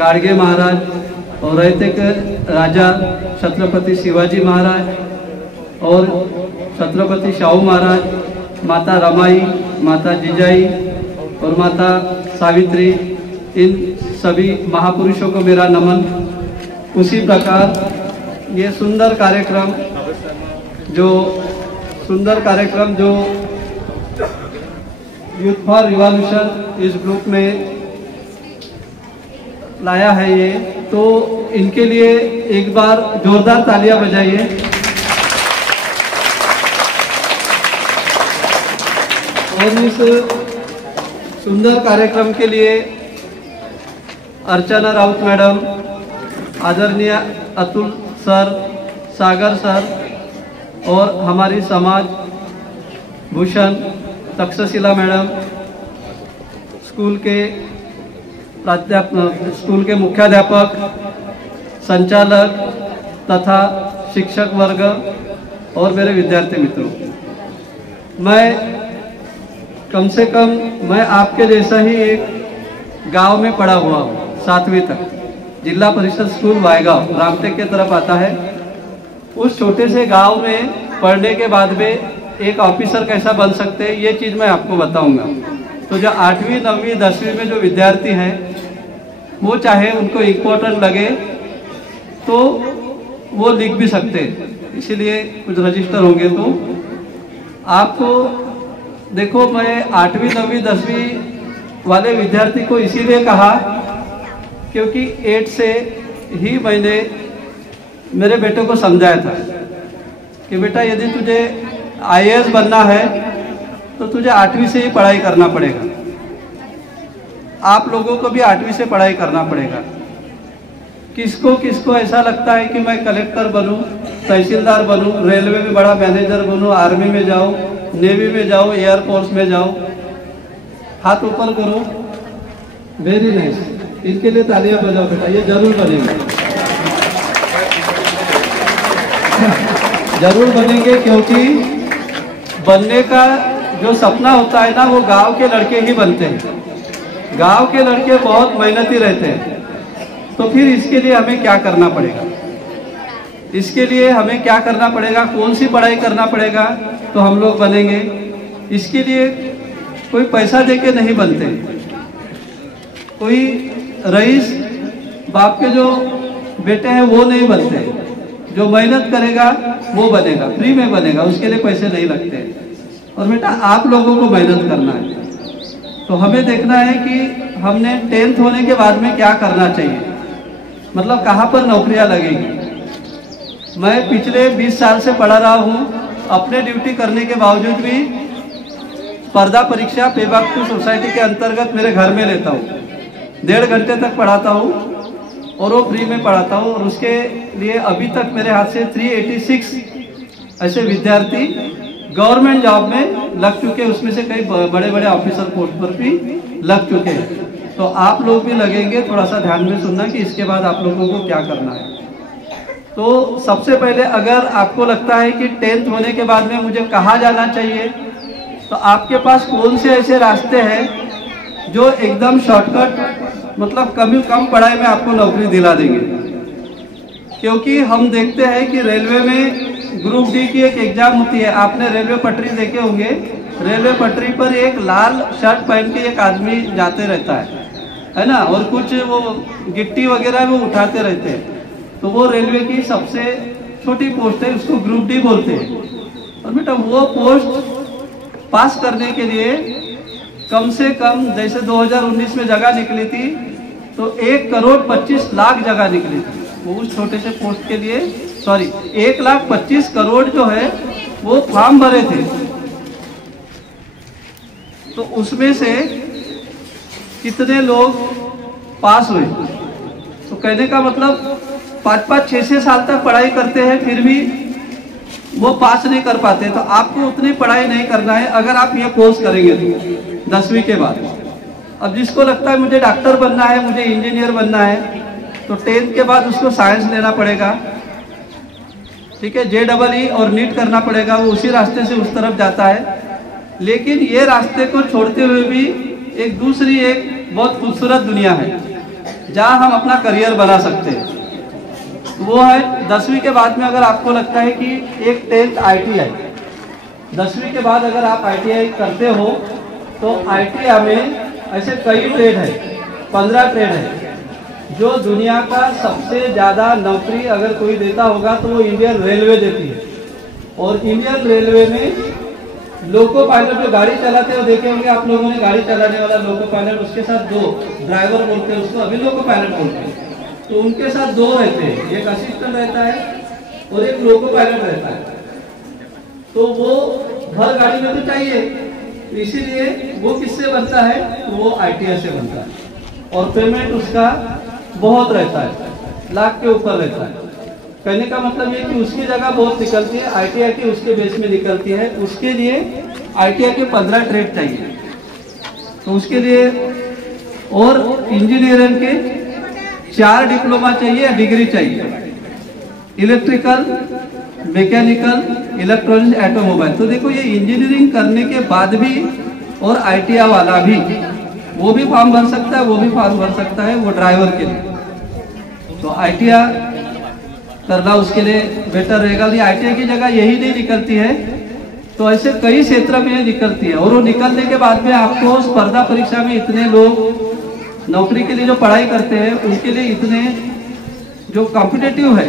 गाडगे महाराज और रहते के राजा छत्रपति शिवाजी महाराज और छत्रपति शाहू महाराज माता रमाई माता जिजाई और माता सावित्री इन सभी महापुरुषों को मेरा नमन. उसी प्रकार ये सुंदर कार्यक्रम जो youth for revolution is group में लाया है ये, तो इनके लिए एक बार जोरदार तालियां बजाइए. और इस सुंदर कार्यक्रम के लिए अर्चना राउत मैडम, आदरणीय अतुल सर, सागर सर और हमारी समाज भूषण तक्षशिला मैडम, स्कूल के मुख्याध्यापक, संचालक तथा शिक्षक वर्ग और मेरे विद्यार्थी मित्रों, मैं कम से कम आपके जैसा ही एक गांव में पढ़ा हुआ हूँ 7वीं तक। जिला परिषद स्कूल वायगांव रामटेक के तरफ आता है। उस छोटे से गांव में पढ़ने के बाद में एक ऑफिसर कैसा बन सकते हैं ये चीज़ मैं आपको बताऊंगा। तो जो 8वीं 9वीं 10वीं में जो विद्यार्थी हैं वो चाहे उनको इम्पोर्टेंट लगे तो वो लिख भी सकते हैं, इसीलिए कुछ रजिस्टर होंगे। तो आपको देखो, मैं 8वीं 9वीं 10वीं वाले विद्यार्थी को इसीलिए कहा क्योंकि 8 से ही मैंने मेरे बेटे को समझाया था कि बेटा यदि तुझे IAS बनना है तो तुझे 8वीं से ही पढ़ाई करना पड़ेगा। आप लोगों को भी 8वीं से पढ़ाई करना पड़ेगा। किसको किसको ऐसा लगता है कि मैं कलेक्टर बनूं, तहसीलदार बनूं, रेलवे में बड़ा मैनेजर बनूं, आर्मी में जाऊं, नेवी में जाऊं, एयरफोर्स में जाऊं? हाथ ऊपर करो। वेरी नाइस, इनके लिए तालियां बजाओ बेटा, ये जरूर बनेंगे, जरूर बनेंगे। क्योंकि बनने का जो सपना होता है ना वो गांव के लड़के ही बनते हैं। गांव के लड़के बहुत मेहनती रहते हैं। तो फिर इसके लिए हमें क्या करना पड़ेगा? इसके लिए हमें क्या करना पड़ेगा? कौन सी पढ़ाई करना पड़ेगा तो हम लोग बनेंगे? इसके लिए कोई पैसा देके नहीं बनते। कोई रईस बाप के जो बेटे हैं वो नहीं बनते। जो मेहनत करेगा वो बनेगा, फ्री में बनेगा, उसके लिए पैसे नहीं लगते। और बेटा आप लोगों को मेहनत करना है। तो हमें देखना है कि हमने 10th होने के बाद में क्या करना चाहिए, मतलब कहाँ पर नौकरियां लगेगी। मैं पिछले 20 साल से पढ़ा रहा हूँ। अपने ड्यूटी करने के बावजूद भी स्पर्धा परीक्षा पेबाक्तू सोसाइटी के अंतर्गत मेरे घर में लेता हूँ। 1.5 घंटे तक पढ़ाता हूँ और वो फ्री में पढ़ाता हूँ। और उसके लिए अभी तक मेरे हाथ से 386 ऐसे विद्यार्थी गवर्नमेंट जॉब में लग चुके हैं। उसमें से कई बड़े बड़े ऑफिसर पोस्ट पर भी लग चुके हैं। तो आप लोग भी लगेंगे, थोड़ा सा ध्यान में सुनना कि इसके बाद आप लोगों को क्या करना है। तो सबसे पहले अगर आपको लगता है कि 10th होने के बाद में मुझे कहाँ जाना चाहिए, तो आपके पास कौन से ऐसे रास्ते हैं जो एकदम शॉर्टकट, मतलब कम पढ़ाई में आपको नौकरी दिला देंगे। क्योंकि हम देखते हैं कि रेलवे में ग्रुप डी की एक एग्जाम होती है। आपने रेलवे पटरी देखे होंगे। रेलवे पटरी पर एक लाल शर्ट पहन के एक आदमी जाते रहता है ना, और कुछ वो गिट्टी वगैरह वो उठाते रहते हैं। तो वो रेलवे की सबसे छोटी पोस्ट है, उसको ग्रुप डी बोलते हैं। और बेटा वो पोस्ट पास करने के लिए कम से कम, जैसे 2019 में जगह निकली थी तो 1,25,00,000 जगह निकली थी। वो उस छोटे से पोस्ट के लिए 1,25,00,000 करोड़ जो है वो फॉर्म भरे थे। तो उसमें से कितने लोग पास हुए? तो कहने का मतलब 5-5, 6-6 साल तक पढ़ाई करते हैं फिर भी वो पास नहीं कर पाते। तो आपको उतनी पढ़ाई नहीं करना है अगर आप ये कोर्स करेंगे तो 10वीं के बाद। अब जिसको लगता है मुझे डॉक्टर बनना है, मुझे इंजीनियर बनना है, तो 10th के बाद उसको साइंस लेना पड़ेगा। ठीक है, JEE और नीट करना पड़ेगा। वो उसी रास्ते से उस तरफ जाता है। लेकिन ये रास्ते को छोड़ते हुए भी एक दूसरी, एक बहुत खूबसूरत दुनिया है जहाँ हम अपना करियर बना सकते हैं। वो है 10वीं के बाद में अगर आपको लगता है कि एक 10th ITI, 10वीं के बाद अगर आप ITI करते हो तो ITI में ऐसे कई ट्रेड है, 15 ट्रेड है। जो दुनिया का सबसे ज़्यादा नौकरी अगर कोई देता होगा तो वो इंडियन रेलवे देती है। और इंडियन रेलवे में लोको पायलट जो गाड़ी चलाते हैं, देखे होंगे आप लोगों ने, गाड़ी चलाने वाला लोको पायलट, उसके साथ 2 ड्राइवर बोलते हैं, उसको अभी लोको पायलट बोलते हैं। तो उनके साथ 2 रहते हैं, एक असिस्टेंट रहता है और एक लोको पायलट रहता है। तो वो हर गाड़ी में तो चाहिए, इसीलिए वो किससे बनता है? वो ITI से बनता है। और पेमेंट उसका बहुत रहता है, लाख के ऊपर रहता है। कहने का मतलब ये कि उसकी जगह बहुत निकलती है, ITI की उसके बेस में निकलती है। उसके लिए ITI के 15 ट्रेड चाहिए। तो उसके लिए और इंजीनियरिंग के 4 डिप्लोमा चाहिए, डिग्री चाहिए, इलेक्ट्रिकल, मैकेनिकल, इलेक्ट्रॉनिक्स, ऑटोमोबाइल। तो देखो ये इंजीनियरिंग करने के बाद भी और ITI वाला भी वो भी फॉर्म भर सकता है, वो भी फॉर्म भर सकता है, वो ड्राइवर के लिए। तो ITI करना उसके लिए बेटर रहेगा। ITI की जगह यही नहीं निकलती है तो ऐसे कई क्षेत्र में ये निकलती है, और वो निकलने के बाद में आपको स्पर्धा परीक्षा में इतने लोग नौकरी के लिए जो पढ़ाई करते हैं उनके लिए इतने जो कॉम्पिटिटिव है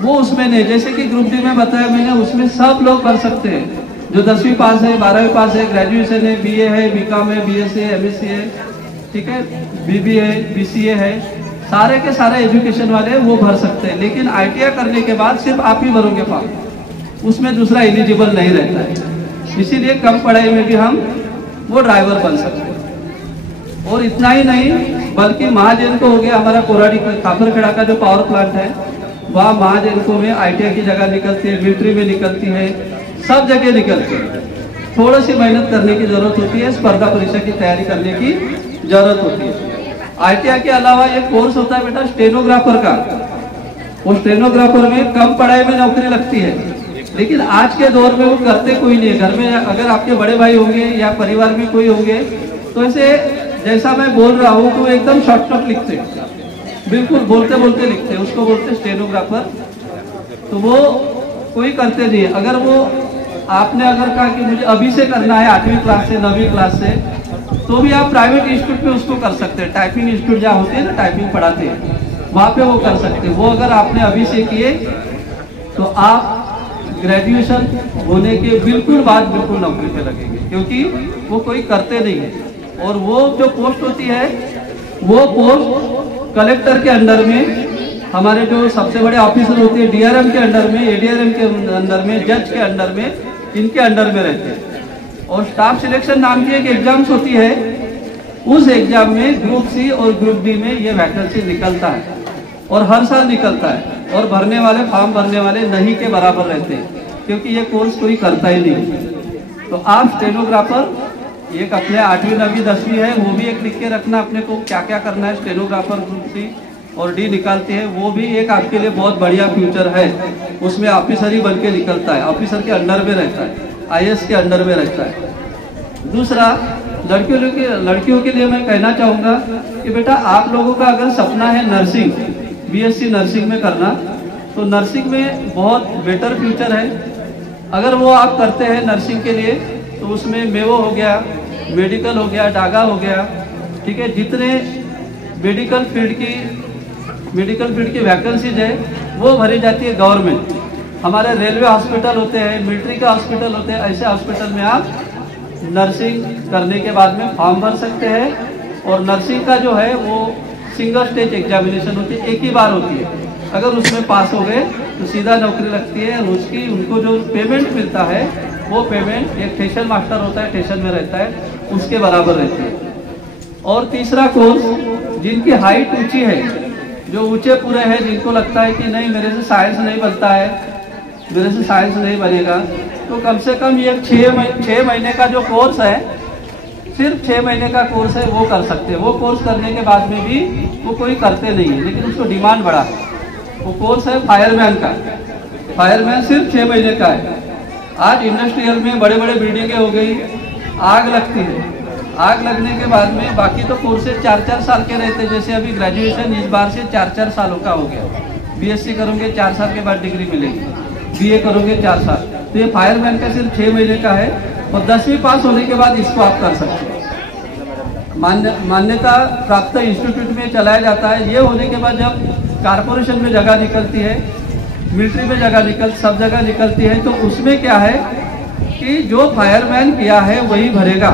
वो उसमें नहीं। जैसे कि ग्रुप डी में बताया मैंने, उसमें सब लोग भर सकते हैं, जो 10वीं पास है, 12वीं पास है, ग्रेजुएशन है, BA है, BCom है, BSc है, MSc है, ठीक है, BBA BCA है, सारे के सारे एजुकेशन वाले वो भर सकते हैं। लेकिन ITI करने के बाद सिर्फ आप ही भरोगे फॉर्म, उसमें दूसरा एलिजिबल नहीं रहता है। इसीलिए कम पढ़ाई में भी हम वो ड्राइवर बन सकते हैं। और इतना ही नहीं, बल्कि महाजन को हो गया हमारा कोराडी काफरखेड़ा का जो पावर प्लांट है, वहाँ महाजन को में ITI की जगह निकलती है, मिलिट्री में निकलती है, सब जगह निकलती है। थोड़ी सी मेहनत करने की जरूरत होती है, स्पर्धा परीक्षा की तैयारी करने की जरूरत होती है। ITI के अलावा एक कोर्स होता है बेटा स्टेनोग्राफर का। वो स्टेनोग्राफर में कम पढ़ाई में नौकरी लगती है, लेकिन आज के दौर में वो करते कोई नहीं है। घर में अगर आपके बड़े भाई होंगे या परिवार में कोई होंगे तो ऐसे जैसा मैं बोल रहा हूँ तो एकदम शॉर्टकट लिखते हैं, बिल्कुल बोलते बोलते लिखते हैं, उसको बोलते स्टेनोग्राफर। तो वो कोई करते नहीं। अगर वो आपने अगर कहा कि मुझे अभी से करना है 8वीं क्लास से 9वीं क्लास से, तो भी आप प्राइवेट इंस्टीट्यूट में उसको कर सकते हैं। टाइपिंग इंस्टीट्यूट जहाँ होते हैं ना, टाइपिंग पढ़ाते हैं, वहाँ पे वो कर सकते हैं। वो अगर आपने अभी से किए तो आप ग्रेजुएशन होने के बिल्कुल बाद बिल्कुल नौकरी पे लगेंगे, क्योंकि वो कोई करते नहीं है। और वो जो पोस्ट होती है वो पोस्ट कलेक्टर के अंडर में, हमारे जो सबसे बड़े ऑफिसर होते हैं DRM के अंडर में, ADRM के अंडर में, जज के अंडर में, इनके अंडर में रहते हैं। और स्टाफ सिलेक्शन नाम की एक एग्जाम्स होती है, उस एग्जाम में ग्रुप C और ग्रुप D में ये वैकेंसी निकलता है, और हर साल निकलता है। और भरने वाले, फॉर्म भरने वाले नहीं के बराबर रहते हैं, क्योंकि ये कोर्स कोई करता ही नहीं। तो आप स्टेनोग्राफर एक अपने 8वीं 9वीं 10वीं है, वो भी एक लिख के रखना अपने को क्या क्या करना है। स्टेनोग्राफर ग्रुप C और D निकालते हैं, वो भी एक आपके लिए बहुत बढ़िया फ्यूचर है। उसमें ऑफिसर ही बन के निकलता है, ऑफिसर के अंडर में रहता है, IAS के अंडर में रहता है। दूसरा, लड़कियों के लिए मैं कहना चाहूँगा कि बेटा आप लोगों का अगर सपना है नर्सिंग, BSc नर्सिंग में करना, तो नर्सिंग में बहुत बेटर फ्यूचर है। अगर वो आप करते हैं नर्सिंग के लिए, तो उसमें मेवो हो गया, मेडिकल हो गया, डागा हो गया, ठीक है, जितने मेडिकल फील्ड की वैकेंसीज है वो भरी जाती है गवर्नमेंट। हमारे रेलवे हॉस्पिटल होते हैं, मिलिट्री का हॉस्पिटल होते हैं, ऐसे हॉस्पिटल में आप नर्सिंग करने के बाद में फॉर्म भर सकते हैं। और नर्सिंग का जो है वो सिंगल स्टेज एग्जामिनेशन होती है, एक ही बार होती है। अगर उसमें पास हो गए तो सीधा नौकरी लगती है। उसकी उनको जो पेमेंट मिलता है वो पेमेंट एक स्टेशन मास्टर होता है, स्टेशन में रहता है, उसके बराबर रहती है। और तीसरा कोर्स, जिनकी हाइट ऊंची है, जो ऊंचे पूरे हैं, जिनको लगता है कि नहीं मेरे से साइंस नहीं बनता है, मेरे से साइंस नहीं बनेगा, तो कम से कम ये 6 महीने का जो कोर्स है, सिर्फ 6 महीने का कोर्स है, वो कर सकते हैं। वो कोर्स करने के बाद में भी वो कोई करते नहीं है, लेकिन उसको डिमांड बढ़ा है। वो कोर्स है फायरमैन का। फायरमैन सिर्फ 6 महीने का है। आज इंडस्ट्रियल में बड़े बड़े बिल्डिंगें हो गई, आग लगती है। आग लगने के बाद में बाकी तो कोर्सेज 4-4 साल के रहते हैं। जैसे अभी ग्रेजुएशन इस बार से 4-4 सालों का हो गया। BSc करोगे 4 साल के बाद डिग्री मिलेगी, BA करोगे 4 साल। तो ये फायरमैन का सिर्फ 6 महीने का है, और 10वीं पास होने के बाद इसको आप कर सकते हैं। मान्यता प्राप्त इंस्टीट्यूट में चलाया जाता है। ये होने के बाद जब कारपोरेशन में जगह निकलती है, मिलिट्री में जगह सब जगह निकलती है, तो उसमें क्या है कि जो फायरमैन किया है वही भरेगा,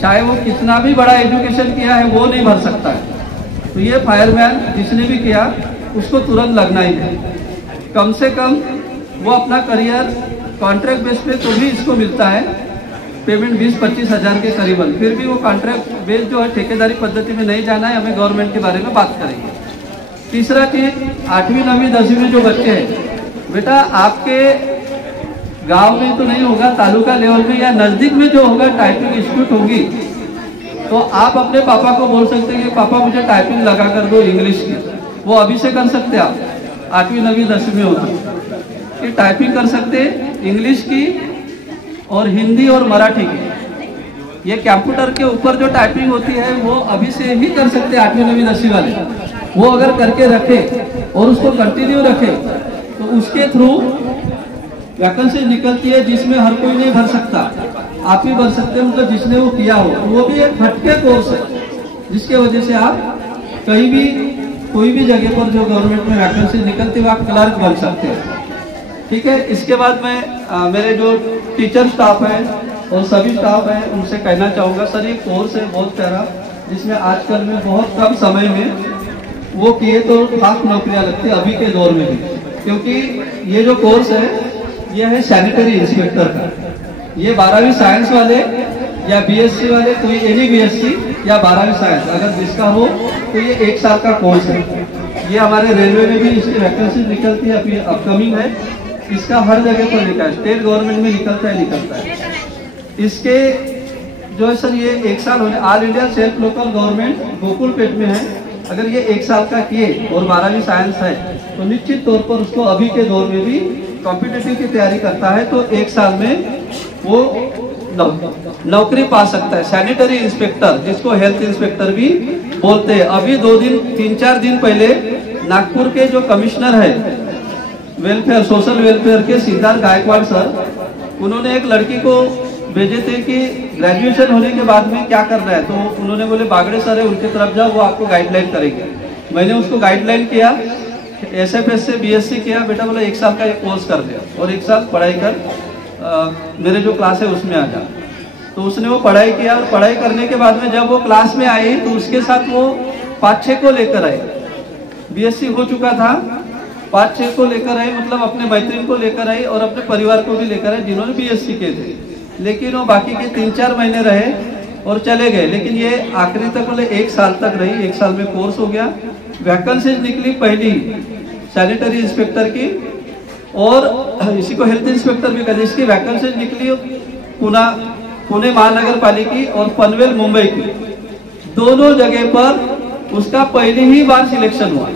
चाहे वो कितना भी बड़ा एजुकेशन किया है वो नहीं भर सकता है। तो ये फायरमैन जिसने भी किया उसको तुरंत लगना ही है। कम से कम वो अपना करियर कॉन्ट्रैक्ट बेस पे तो भी इसको मिलता है पेमेंट 20-25 हज़ार के करीबन। फिर भी वो कॉन्ट्रैक्ट बेस जो है ठेकेदारी पद्धति में नहीं जाना है। हमें गवर्नमेंट के बारे में बात करेंगे। तीसरा चीज, 8वीं 9वीं 10वीं में जो बच्चे हैं, बेटा आपके गांव में तो नहीं होगा, तालुका लेवल में या नजदीक में जो होगा टाइपिंग इंस्टीट्यूट होगी, तो आप अपने पापा को बोल सकते हैं कि पापा मुझे टाइपिंग लगा कर दो इंग्लिश की। वो अभी से कर सकते हैं आप 8वीं 9वीं 10वीं में होता कि टाइपिंग कर सकते हैं इंग्लिश की और हिंदी और मराठी की। ये कंप्यूटर के ऊपर जो टाइपिंग होती है वो अभी से ही कर सकते हैं 8वीं 9वीं 10वीं वाले। वो अगर करके रखे और उसको कंटिन्यू रखे तो उसके थ्रू वैकेंसी निकलती है जिसमें हर कोई नहीं भर सकता, आप ही भर सकते हैं, मतलब जिसने वो किया हो। वो भी एक हटके कोर्स है जिसके वजह से आप कहीं भी कोई भी जगह पर जो गवर्नमेंट में वैकेंसी निकलती है आप क्लर्क बन सकते हैं। ठीक है, इसके बाद मैं मेरे जो टीचर स्टाफ है और सभी स्टाफ है उनसे कहना चाहूँगा, सर ये कोर्स है बहुत प्यारा जिसमें आजकल में बहुत कम समय में वो किए तो खास नौकरियाँ लगती है अभी के दौर में भी, क्योंकि ये जो कोर्स है ये है सैनिटरी इंस्पेक्टर का। ये 12वीं साइंस वाले या बीएससी वाले, कोई एनी बीएससी या 12वीं साइंस अगर जिसका हो तो ये 1 साल का कोर्स है। ये हमारे रेलवे में भी इसकी वैकेंसी निकलती है, अभी अपकमिंग है। इसका हर जगह पर लिखा है, स्टेट गवर्नमेंट में निकलता है। इसके जो है सर ये 1 साल होने, all India self local government Gokulpeth में है। अगर ये 1 साल का किए और 12वीं साइंस है तो निश्चित तौर पर उसको अभी के दौर में भी कॉम्पिटिटिव की तैयारी करता है तो 1 साल में वो नौकरी पा सकता है। सैनिटरी इंस्पेक्टर जिसको हेल्थ इंस्पेक्टर भी बोलते हैं। अभी 3-4 दिन पहले नागपुर के जो कमिश्नर है वेलफेयर, सोशल वेलफेयर के सिद्धार्थ गायकवाड़ सर, उन्होंने एक लड़की को भेजे थे कि ग्रेजुएशन होने के बाद में क्या करना है, तो उन्होंने बोले बागड़े सर है उनकी तरफ जाओ, वो आपको गाइडलाइन करेंगे। मैंने उसको गाइडलाइन किया, एसएफएस से बीएससी किया, बेटा बोला 1 साल का ये कोर्स कर दिया और 1 साल पढ़ाई कर मेरे जो क्लास है उसमें आ जा। तो उसने वो पढ़ाई किया और पढ़ाई करने के बाद में जब वो क्लास में आई तो उसके साथ वो 5-6 को लेकर आए, बीएससी हो चुका था, 5-6 को लेकर आई, मतलब अपने मैत्रीन को लेकर आई और अपने परिवार को भी लेकर आई जिन्होंने बीएससी किए थे। लेकिन वो बाकी के 3-4 महीने रहे और चले गए, लेकिन ये आखिरी तक बोले 1 साल तक रही। 1 साल में कोर्स हो गया, वैकेंसी निकली पहली सैनिटरी इंस्पेक्टर की और इसी को हेल्थ इंस्पेक्टर भी कहते हैं। इसकी वैकेंसी निकली पुणे महानगर पालिका और पनवेल मुंबई की, दोनों जगह पर उसका पहली ही बार सिलेक्शन हुआ।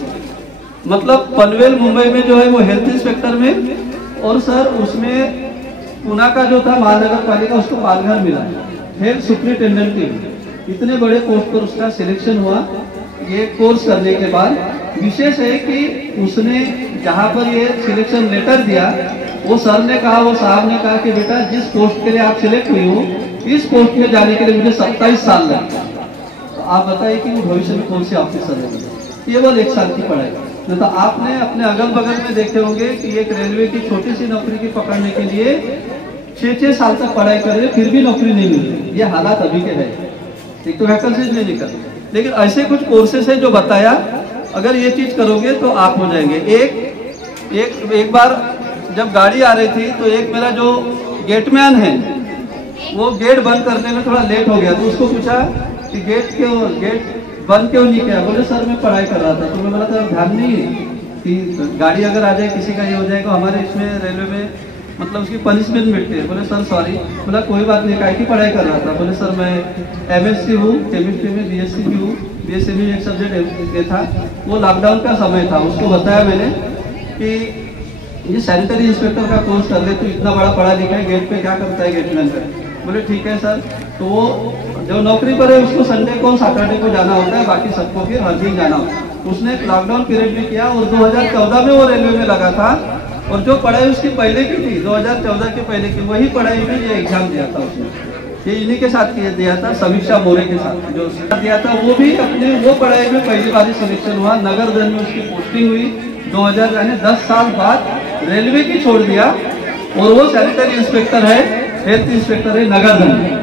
मतलब पनवेल मुंबई में जो है वो हेल्थ इंस्पेक्टर में, और सर उसमें पुणे का जो था महानगर पालिका उसको पालघर मिला हेल्थ सुपरिटेंडेंट की। इतने बड़े पोस्ट पर उसका सिलेक्शन हुआ। ये कोर्स करने के बाद विशेष है कि उसने जहाँ पर ये सिलेक्शन लेटर दिया वो सर ने कहा, वो साहब ने कहा कि बेटा जिस पोस्ट के लिए आप सिलेक्ट हुई हो इस पोस्ट में जाने के लिए मुझे 27 साल लगा। तो आप बताइए कि वो भविष्य में कौन सी ऑफिसर रहेगी, केवल 1 साल की पढ़ाई। नहीं तो आपने अपने अगल बगल में देखे होंगे कि एक रेलवे की छोटी सी नौकरी की पकड़ने के लिए 6-6 साल तक पढ़ाई कर रहे फिर भी नौकरी नहीं मिल रही। ये हालात अभी के है, एक तो वैकेंसीज नहीं निकल। लेकिन ऐसे कुछ कोर्सेस है जो बताया, अगर ये चीज करोगे तो आप हो जाएंगे। एक बार जब गाड़ी आ रही थी तो एक मेरा जो गेटमैन है वो गेट बंद करने में थोड़ा लेट हो गया, तो उसको पूछा कि गेट बंद क्यों नहीं किया, बोले सर मैं पढ़ाई कर रहा था। तो मैं बोला था ध्यान नहीं है कि गाड़ी अगर आ जाए किसी का ये हो जाएगा, हमारे इसमें रेलवे में मतलब उसकी पनिशमेंट मिलती है। बोले सर सॉरी, बोला कोई बात नहीं, काय की पढ़ाई कर रहा था। बोले सर मैं एमएससी हूँ, केमिस्ट्री में बीएससी भी हूँ, बीएससी में एक सब्जेक्ट था, वो लॉकडाउन का समय था। उसको बताया मैंने कि ये सैनिटरी इंस्पेक्टर का कोर्स कर ले, तो इतना बड़ा पढ़ा लिखा है, गेट पे क्या करता है गेटमैन का। बोले ठीक है सर। तो वो जो नौकरी पर है उसको संडे को सैटरडे को जाना होता है, बाकी सबको फिर हर दिन जाना होता है। उसने लॉकडाउन पीरियड में किया और 2014 में वो रेलवे में लगा था, और जो पढ़ाई उसकी पहले की थी 2014 के पहले की, वही पढ़ाई में ये एग्जाम दिया था उसने। ये इन्हीं के साथ दिया था, समीक्षा मोरे के साथ जो दिया था, वो भी अपने वो पढ़ाई में पहली बार सिलेक्शन हुआ। नगर दल में उसकी पोस्टिंग हुई 2000, यानी 10 साल बाद रेलवे की छोड़ दिया, और वो सैनिटरी इंस्पेक्टर है, हेल्थ इंस्पेक्टर है नगर दल में।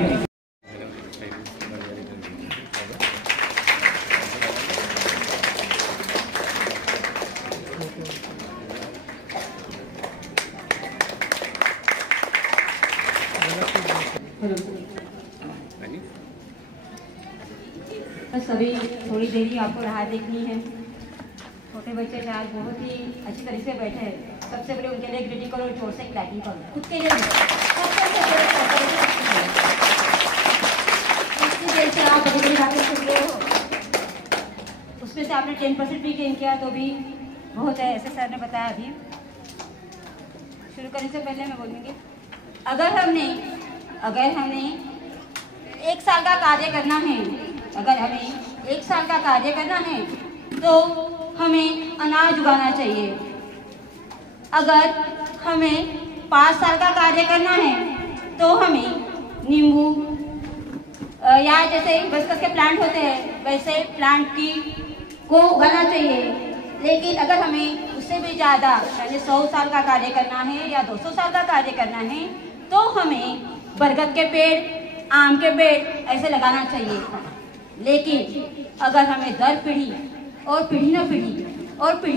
सभी थोड़ी देर ही आपको राह देखनी है। छोटे बच्चे आज बहुत ही अच्छी तरीके से बैठे हैं। सबसे पहले उनके लिए ग्रीटिंग करो, जोर से क्लैपिंग करो, खुद के लिए इतनी देर से आप बड़ी बड़ी बातें सुन रहे हो, उसमें से आपने 10% भी गेन किया तो भी बहुत है, ऐसे सर ने बताया। अभी शुरू करने से पहले मैं बोलूँगी, अगर हमने 1 साल का कार्य करना है, अगर हमें 1 साल का कार्य करना है तो हमें अनाज उगाना चाहिए। अगर हमें 5 साल का कार्य करना है तो हमें नींबू या जैसे बस्कस के प्लांट होते हैं वैसे प्लांट को उगाना चाहिए। लेकिन अगर हमें उससे भी ज़्यादा यानी 100 साल का कार्य करना है या 200 साल का कार्य करना है तो हमें बरगद के पेड़, आम के पेड़ ऐसे लगाना चाहिए। लेकिन अगर हमें दर पीढ़ी और पीढ़ी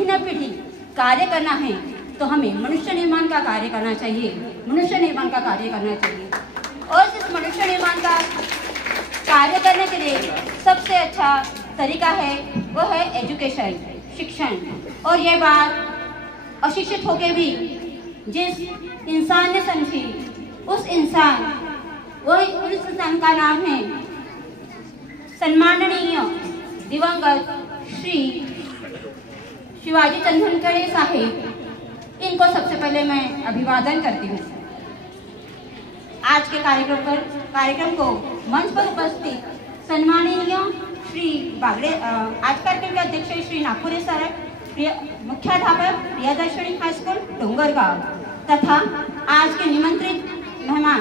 न पीढ़ी कार्य करना है तो हमें मनुष्य निर्माण का कार्य करना चाहिए, मनुष्य निर्माण का कार्य करना चाहिए। और इस मनुष्य निर्माण का कार्य करने के लिए सबसे अच्छा तरीका है वो है एजुकेशन, शिक्षण। और ये बात अशिक्षित होके भी जिस इंसान ने समझी उस इंसान का नाम है सम्माननीय दिवंगत श्री शिवाजी चंदनखेड़े साहिब। इनको सबसे पहले मैं अभिवादन करती हूँ। आज के कार्यक्रम को मंच पर उपस्थित सम्माननीय श्री बागड़े, आज कार्यक्रम के अध्यक्ष श्री नागपुरे सर, मुख्याध्यापक प्रियदर्शनी हाई स्कूल डोंगरगांव तथा आज के निमंत्रित मेहमान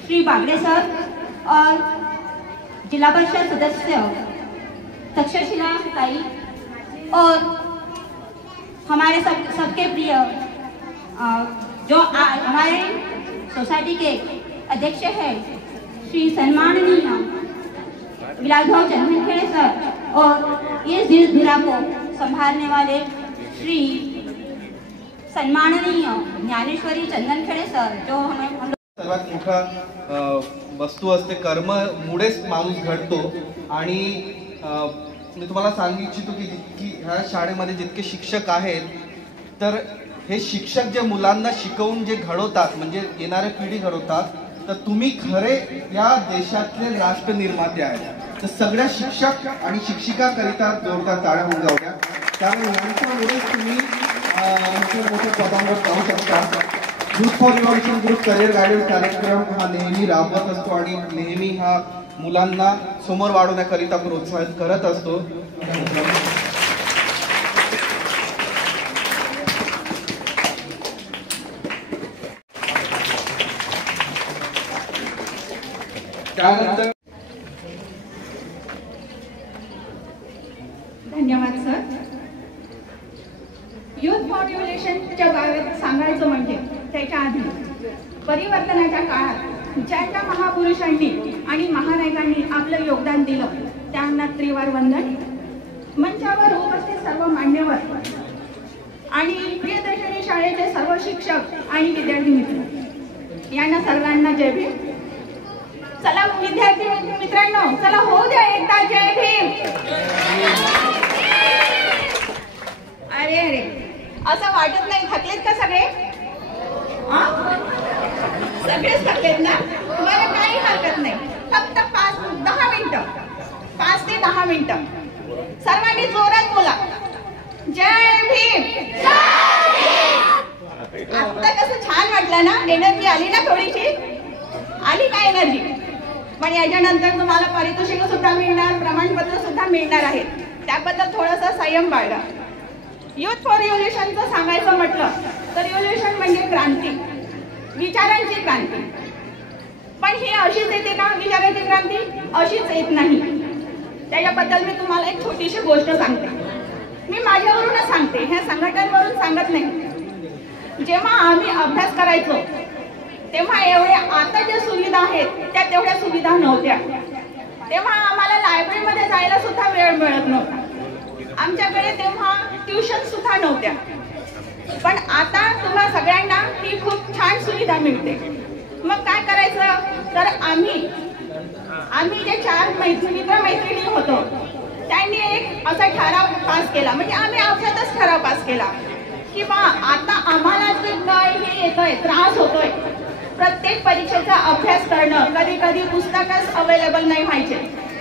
श्री बागड़े सर और जिला परिषद सदस्य तक्षशिला ताई और हमारे सबके प्रिय जो हमारे सोसाइटी के अध्यक्ष है श्री सम्माननीय विलासभाई चंदनखेड़े सर और इस धीरा को संभालने वाले श्री सम्माननीय ज्ञानेश्वरी चंदनखेड़े सर जो हमें सर्वात मोठा वस्तू असते कर्म मुळेच माणूस घडतो। आणि मी तुम्हाला सांगू इच्छितो की ह्या शाळेमध्ये जितके शिक्षक आहेत तर हे शिक्षक जे मुलांना शिकवून जे घडवतात म्हणजे येणारी पिढी घडवतात तर तुम्ही खरे या देशातले राष्ट्र निर्माते आहेत। तर सगळ्या शिक्षक आणि शिक्षिकाकरिता जोरदार टाळ्या होऊन जाऊ द्या, कारण यांच्यामुळेच तुम्ही मोठ्या पदांवर जाऊ शकता। Youth for revolution group career guidance कार्यक्रम हा नेहमी राबवत असतो आणि नेहमी हा मुलांना समोर वाढवण्याकरिता प्रोत्साहित करत असतो। त्यानंतर धन्यवाद सर। युथ फॉर रिव्हॉल्युशनच्या बाबत सांगायचं म्हणजे त्याच्या आधी परिवर्तनाच्या काळात ज्या ज्या महापुरुषांनी आणि महानायकांनी आपलं योगदान दिलं त्यांना त्रिवार वंदन। मंचावर उपस्थित सर्व मान्यवर आणि प्रियदर्शनी शाळेचे सर्व शिक्षक आणि विद्यार्थी मित्र यांना सर्वांना जय भीम। चला विद्यार्थी मित्रांनो, चला हो द्या एकदा जय भीम। अरे अरे असं वाटत नाही थकलेत का सगळे? सगळेच थकलेत ना? तुम्हाला काही हरकत नाही, फक्त 5-10 मिनिटं, 5 ते 10 मिनिटं सर्वांनी जोरात बोला जय भीम। आता कसं छान वाटलं ना, एनर्जी आली ना, थोडीशी आली का एनर्जी? पण याच्यानंतर तुम्हाला पारितोषिक सुद्धा मिळणार, प्रमाणपत्र सुद्धा मिळणार आहेत, त्याबद्दल थोडासा संयम बाळगा। युथ फॉर रिव्हॉल्युशनचं सांगायचं म्हटलं तर रिव्हॉल्युशन म्हणजे क्रांती, विचारांची क्रांती। पण ही अशीच येते का विचारांची क्रांती? अशीच येत नाही। त्याच्याबद्दल मी तुम्हाला एक छोटीशी गोष्ट सांगते, मी माझ्यावरूनच सांगते, ह्या संघटनांवरून सांगत नाही। जेव्हा आम्ही अभ्यास करायचो तेव्हा एवढ्या आता ज्या सुविधा आहेत त्या तेवढ्या सुविधा नव्हत्या। तेव्हा आम्हाला लायब्ररीमध्ये जायला सुद्धा वेळ मिळत नव्हता, आमच्याकडे तेव्हा ट्युशन सुद्धा नव्हत्या। पण आता तुम्हा सगळ्यांना ही खूप छान सुविधा मिळते। मग काय करायचं तर आम्ही जे 4 मित्र-मैत्रिणी होतो त्यांनी एक असा ठराव पास केला, म्हणजे आम्ही आपल्यातच ठराव पास केला की बा आता आम्हाला जे काय हे येतोय, त्रास होतोय, प्रत्येक परीक्षेचा अभ्यास करणं, कधी कधी पुस्तकच अवेलेबल नाही व्हायचे,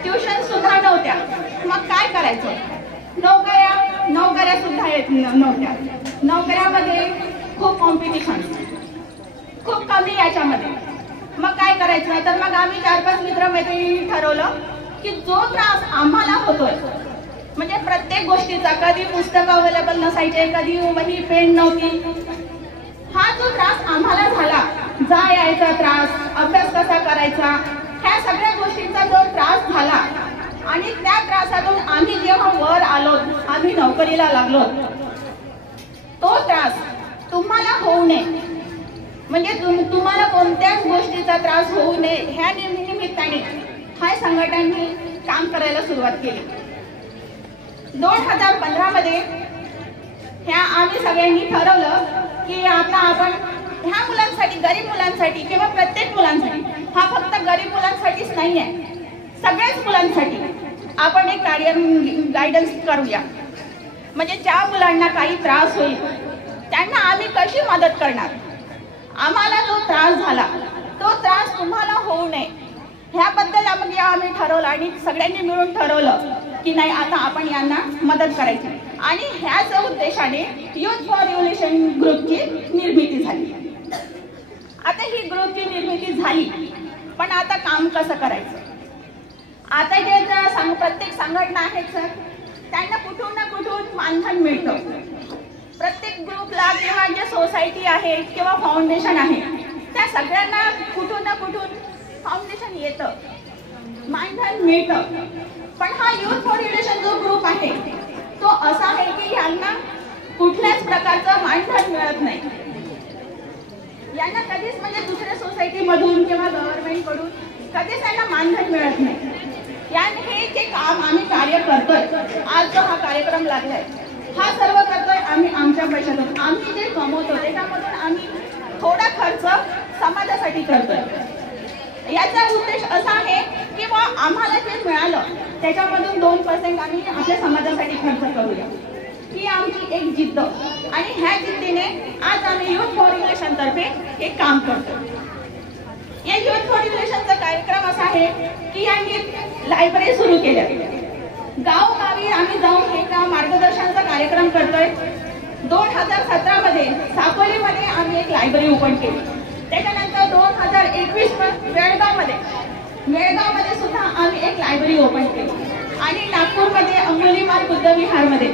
ट्युशन सुद्धा नव्हत्या। मग काय करायचं? नोकऱ्या सुद्धा येत नव्हत्या। नोकऱ्यामध्ये खूप कॉम्पिटिशन, खूप कमी याच्यामध्ये। मग काय करायचं, तर मग आम्ही 4-5 मित्रमैत्रिणी ठरवलं की जो त्रास आम्हाला होतोय, म्हणजे प्रत्येक गोष्टीचा, कधी पुस्तकं अवेलेबल नसायचे, कधी वही पेन नव्हती, हा जो त्रास आम्हाला झाला, जा यायचा त्रास, अभ्यास कसा करायचा, ह्या सगळ्या गोष्टींचा जो त्रास झाला आणि त्या त्रासातून आम्ही जेव्हा वर आलो, आम्ही नोकरीला लागलो, तो त्रास तुम्हाला होऊ नये, म्हणजे तुम्हाला कोणत्याच गोष्टीचा त्रास होऊ नये ह्या निमित्ताने ह्या संघटनांनी काम करायला सुरुवात केली. 2015 मध्ये ह्या आम्ही सगळ्यांनी ठरवलं की आता आपण ह्या मुलांसाठी, गरीब मुलांसाठी किंवा प्रत्येक मुलांसाठी, हा फक्त गरीब मुलांसाठीच नाही आहे, सगळ्याच मुलांसाठी आपण एक कार्य गायडन्स करूया. म्हणजे ज्या मुलांना काही त्रास होईल त्यांना आम्ही कशी मदत करणार, आम्हाला जो त्रास झाला तो त्रास तुम्हाला होऊ नये ह्याबद्दल आम्ही ठरवलं आणि सगळ्यांनी मिळून ठरवलं की नाही आता आपण यांना मदत करायची. आणि ह्याच उद्देशाने युथ फॉर रिव्होल्यूशन ग्रुपची निर्मिती झाली. आता ही ग्रुपची निर्मिती झाली, पण आता काम कसं करायचं, आता जे प्रत्येक संघटना आहेत सर, त्यांना कुठून ना कुठून मानधन मिळतं. प्रत्येक ग्रुपला किंवा जे सोसायटी आहे किंवा फाउंडेशन आहे त्या सगळ्यांना कुठून ना कुठून फाउंडेशन येतं, मानधन मिळतं. पण हा युथ फॉर रिव्होल्यूशन जो ग्रुप आहे तो असा आहे की यांना कुठल्याच प्रकारचं मानधन मिळत नाही. यांना कधीच म्हणजे दुसऱ्या सोसायटीमधून किंवा गव्हर्नमेंटकडून कधीच त्यांना मानधन मिळत नाही. याने हे जे काम आम्ही कार्य करतोय, आज जो हा कार्यक्रम लागलाय, हा सर्व करतोय आम्ही आमच्या पैशातून. आम्ही जे कमवतो त्याच्यामधून आम्ही थोडा खर्च समाजासाठी करतोय. याचा उद्देश असा आहे की आम्हाला जे मिळालं त्याच्यामधून 2% आम्ही आपल्या समाजासाठी खर्च करूया. ही आमची एक जिद्द आणि ह्या जिद्दीने आज आम्ही युथ फॉर रिव्होल्यूशन तर्फे हे काम करतो. या युथ फॉर रिव्होल्यूशनचा कार्यक्रम असा आहे की यांनी लायब्ररी सुरू केल्या. गावोगावी आम्ही जाऊन एका मार्गदर्शनाचा कार्यक्रम करतोय. 2017 मध्ये साकोलीमध्ये आम्ही एक लायब्ररी ओपन केली. त्याच्यानंतर 2021 मेळगावमध्ये सुद्धा आम्ही एक लायब्ररी ओपन केली आणि नागपूरमध्ये अंगुलीमाल बुद्धविहारमध्ये.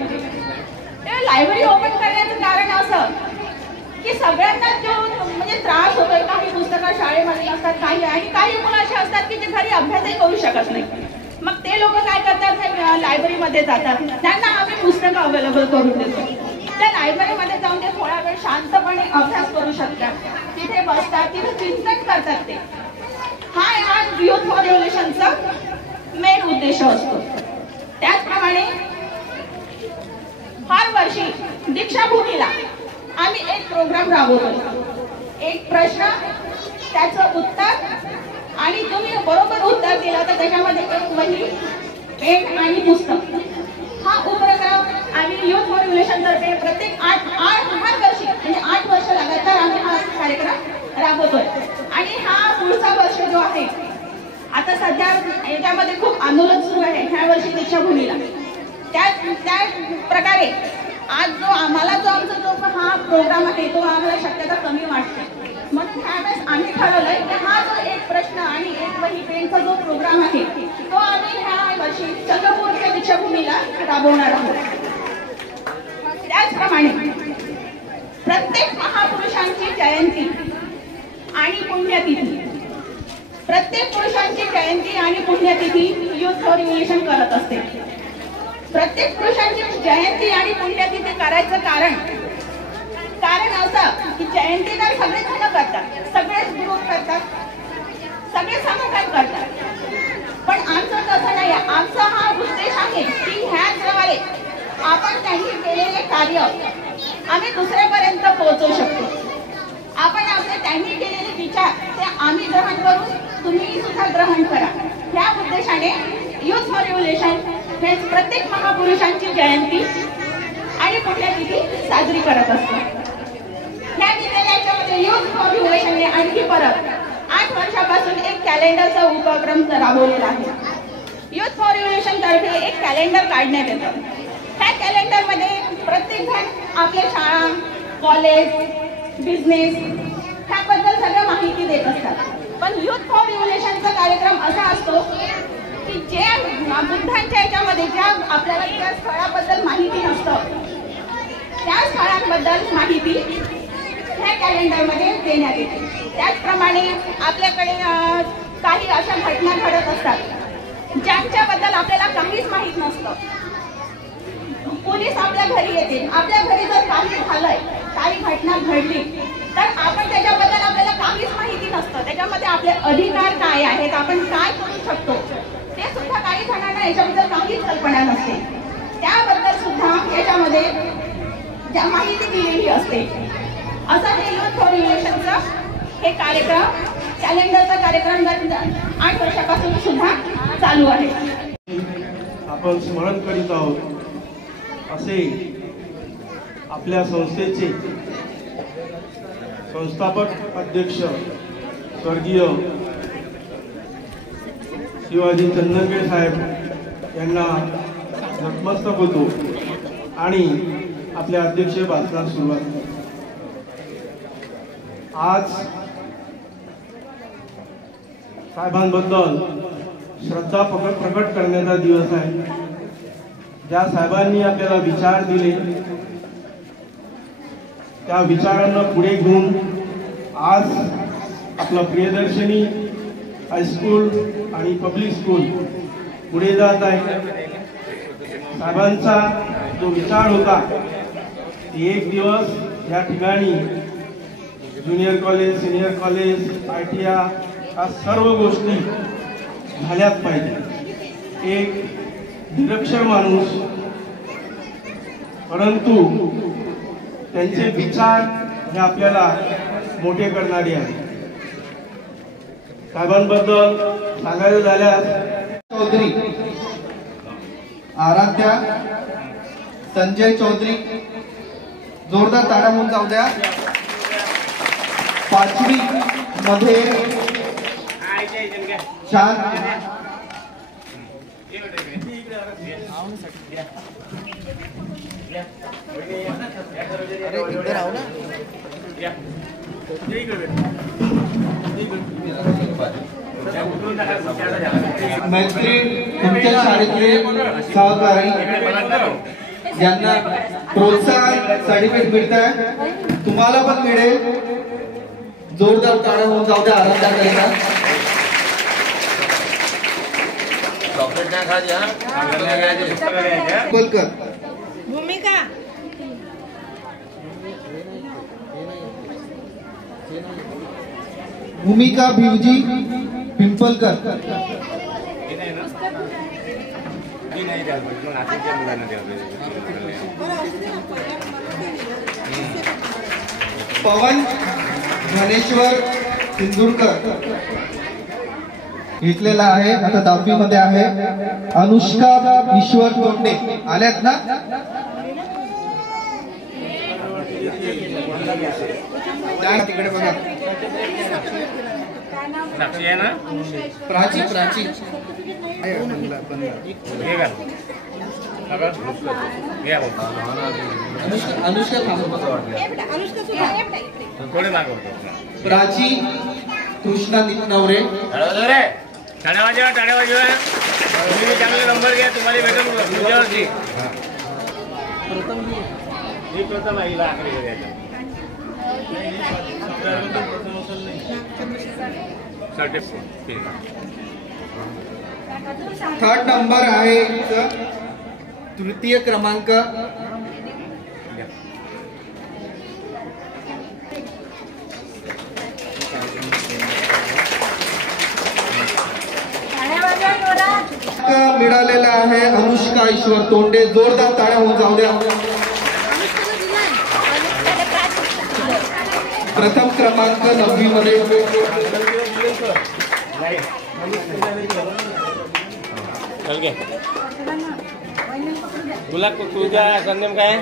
लायब्ररी ओपन करण्याचं कारण असं की सगळ्यांना जो म्हणजे त्रास होतोय, काही पुस्तकं शाळेमध्ये असतात, काही मुलं असे असतात की जे घरी अभ्यासही करू शकत नाही. मग ते लोक काय करतात, लायब्ररीमध्ये जातात, त्यांना आम्ही पुस्तकं अवेलेबल करून देतो. त्या लायब्ररीमध्ये जाऊन ते थोडा वेळ शांतपणे अभ्यास करू शकतात, तिथे बसतात, तिथे चिंतन करतात. ते हा युथ फॉर रिव्होल्यूशनचा मेन उद्देश असतो. त्याचप्रमाणे हर वर्षी दीक्षाभूमीला आम्ही एक प्रोग्राम राबवतो. एक प्रश्न, त्याचं उत्तर, आणि तुम्ही बरोबर उत्तर दिलं तर त्याच्यामध्ये एक वही, पेन आणि पुस्तक. हा उपक्रम आम्ही युथ फॉर रिव्होल्यूशन तर्फे प्रत्येक 8 वर्षी म्हणजे 8 वर्ष लगातार आम्ही हा कार्यक्रम राबवतोय. आणि हा पुढचा वर्ष जो आहे, आता सध्या याच्यामध्ये खूप आंदोलन सुरू आहे ह्या वर्षी दीक्षाभूमीला. त्या प्रकारे आज जो आमचा हा प्रोग्राम आहे तो आम्हाला शक्यता कमी वाटते. म्हणून ह्यावेळेस आम्ही ठरवलंय की हा जो एक प्रश्न आणि एक वही पेनचा जो प्रोग्राम आहे तो आम्ही ह्या वर्षी चंद्रपूरच्या दीक्षाभूमीला राबवणार आहोत. त्याचप्रमाणे प्रत्येक महापुरुषांची जयंती आणि पुण्यतिथी, प्रत्येक पुरुषांची जयंती आणि पुण्यतिथी युथ फॉर रिव्होल्यूशन करत असते. प्रत्येक पुरुषांची जयंती आणि पुण्यतिथी करायचं कारण असं की जयंती तर सगळेच जण करतात, सगळेच ग्रुप करतात, सगळे संघटन करतात. पण आमचं तसं नाही. आमचा हा उद्देश आहे की ह्याचप्रमाणे आपण त्यांनी केलेले कार्य आम्ही दुसऱ्यापर्यंत पोहोचवू शकतो. आपण आपले त्यांनी केलेले विचार ते आम्ही ग्रहण करून तुम्ही सुद्धा ग्रहण करा. ह्या उद्देशाने युथ फॉर रिव्होल्यूशन हे प्रत्येक महापुरुषांची जयंती आणि पुण्यतिथी साजरी करत असतो. ह्या विद्यालयाच्यामध्ये युथ फॉर रिव्होल्यूशनने आणखी परत 8 वर्षापासून एक कॅलेंडरचा उपक्रम राबवलेला आहे. युथ फॉर रिव्होल्यूशन तर्फे एक कॅलेंडर काढण्यात येतं. ह्या कॅलेंडरमध्ये प्रत्येक जण आपल्या शाळा, कॉलेज, बिझनेस ह्याबद्दल सगळं माहिती देत असतात. पण युथ फॉर रिव्होल्युशनचा कार्यक्रम असा असतो की जे बुद्धांच्या याच्यामध्ये ज्या आपल्याला त्या स्थळाबद्दल माहिती नसतं त्या स्थळांबद्दल माहिती ह्या कॅलेंडरमध्ये देण्यात येते. त्याचप्रमाणे आपल्याकडे काही अशा घटना घडत असतात ज्यांच्याबद्दल आपल्याला काहीच माहीत नसतं. पोलीस आपल्या घरी येतील, आपल्या घरी जर काही झालंय, काही घटना घडली तर आपण त्याच्याबद्दल आपल्याला काहीच माहिती नसतं. त्याच्यामध्ये आपले अधिकार काय आहेत, आपण काय करू शकतो ते सुद्धा काही जणांना याच्याबद्दल काहीच कल्पना नसते. त्याबद्दल सुद्धा याच्यामध्ये ज्या माहिती दिलेली असते. असं हे युथ फॉर रिव्होल्युशनचं हे कार्यक्रम कॅलेंडरचा कार्यक्रम 8 वर्षापासून सुद्धा चालू आहे. आपण स्मरण करीत आहोत असे आपल्या संस्थेचे संस्थापक अध्यक्ष स्वर्गीय शिवाजी चंदनखेडे साहेब यांना नतमस्तक होतो आणि आपल्या अध्यक्षीय भाषणास सुरुवात करतो. आज साहेबांबद्दल श्रद्धा प्रकट करण्याचा दिवस आहे. ज्या साहेबांनी आपल्याला विचार दिले त्या विचारांना पुढे घेऊन आज आपलं प्रियदर्शनी हायस्कूल आणि पब्लिक स्कूल पुढे जात आहे. साहेबांचा जो विचार होता एक दिवस या ठिकाणी junior college, senior college, ITI या सर्व गोष्टी झाल्याच पाहिजे. एक निरक्षर माणूस परंतु त्यांचे विचार हे आपल्याला मोठे करणारे आहेत. साहेबांबद्दल सांगायचं झाल्यास चौधरी, आराध्या, संजय चौधरी, जोरदार ताडा होऊन जाऊ द्या. 5वी मध्ये छान मैत्री तुमच्या शाळेतले सहकारी ज्यांना प्रोत्साहन सर्टिफिकेट मिळत आहे तुम्हाला पण मिळेल. जोरदार ताळ्या होऊन जाऊ द्या आराध्या करिता. कोलकर भूमिका भूमिका भिवजी पिंपलकर. पवन ज्ञानेश्वर सिंदूरकर घेतलेला आहे, आता 10वी मध्ये आहे. अनुष्का ईश्वर तोंडे आल्यात ना. तिकडे बघा. साक्षी आहे ना. प्राची प्राची अनुष्का प्राची कृष्णा नवरे. टाळ्या वाजवा, टाळ्या वाजवा. तुम्ही चांगले नंबर घ्या, तुम्हाला भेटेल पुढच्या वर्षी. ही प्रथम आहे, हिला आखरी घ्यायचं. थर्ड नंबर आहे तृतीय क्रमांक. मिळालेला आहे अनुष्का ईश्वर तोंडे. जोरदार ताळ्या होऊन जाऊ द्या. प्रथम क्रमांक 9वी मध्ये. तुला तुझा संदेम काय?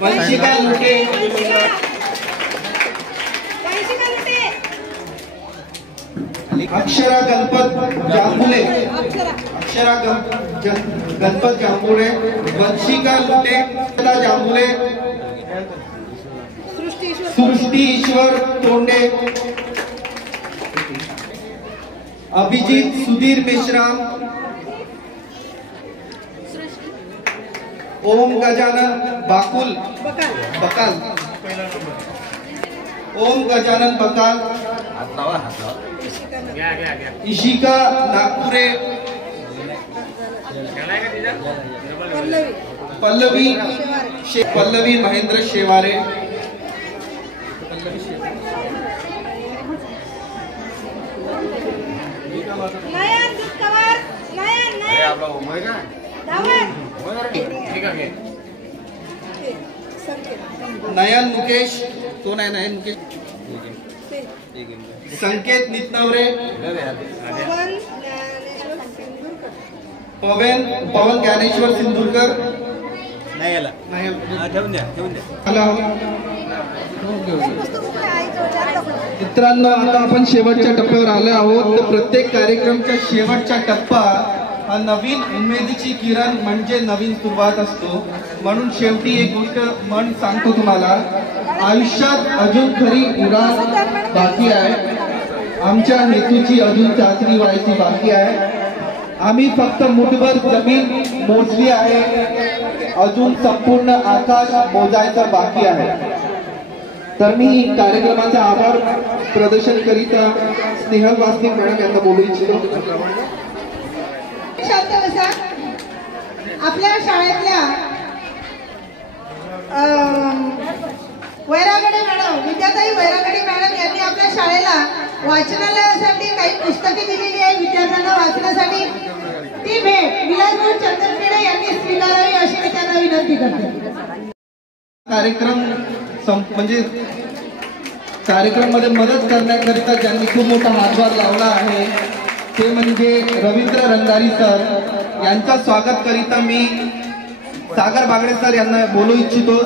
वंशिका लुटे. अक्षरा गणपत जांभुले. अक्षरा गणपत जांभुले. वंशिका लुटे जांभुले. सृष्टी सृष्टी ईश्वर तोंडे, अभिजित सुधीर मेश्राम, ओम गजानन बकाल, ओम गजानन बकाल, इशिका नागपुरे, पल्लवी महेंद्र शेवारे, नयन मुकेश, कोण आहे नयन मुकेश? संकेत नितनवरे, पवन ज्ञानेश्वर सिंधुरकर, मित्रांनो आता आपण शेवटच्या टप्प्यावर आलो आहोत. तर प्रत्येक कार्यक्रमाच्या शेवटचा टप्पा हा नवीन उमेदीची किरण म्हणजे नवीन सुरुवात असतो. म्हणून शेवटी एक गोष्ट मन सांगतो तुम्हाला, आयुष्यात अजून खरी उडान बाकी आहे. आमच्या हेतूची अजून चाचणी व्हायची बाकी आहे. आम्ही फक्त मुठभर जमीन मोजली आहे, अजून संपूर्ण आकाश मोजायचं बाकी आहे. तर मी कार्यक्रमाचा आभार प्रदर्शन करिता स्नेहल वासनिक मॅडम यांना बोलू इच्छितो. आपल्या शाळेतल्या वैरागडे मॅडम, विद्याताई वैरागडे मॅडम यांनी आपल्या शाळेला वाचनालयासाठी काही पुस्तके दिलेली आहे विद्यार्थ्यांना वाचण्यासाठी. ती भेट विलासभाऊ चंदनखेडे यांनी स्वीकारावी अशी मी त्यांना विनंती करते. कार्यक्रम मध्ये मदत करण्याकरिता ज्यांनी खूप मोठा हातभार लावला आहे ते म्हणजे रवींद्र रंगारी सर. यांचं स्वागत करिता मी सागर बागडे सर यांना बोलू इच्छितो.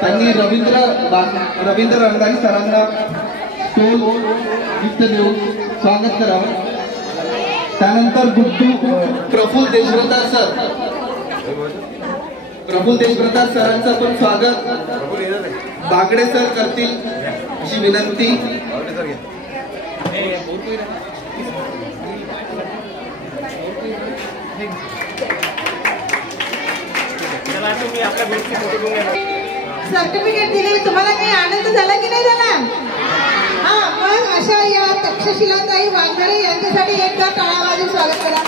त्यांनी रवींद्र रंगारी सरांना स्टोल गिफ्ट देऊन स्वागत करावं. त्यानंतर प्रफुल्ल देशव्रता सरांचं पण स्वागत बागडे सर करतील अशी विनंती. सर्टिफिकेट दिली, तुम्हाला काही आनंद झाला की नाही झाला? हा, मग अशा या तक्षशिलाताई वाघरे यांच्यासाठी एकदा टाळ्या वाजवून स्वागत करा.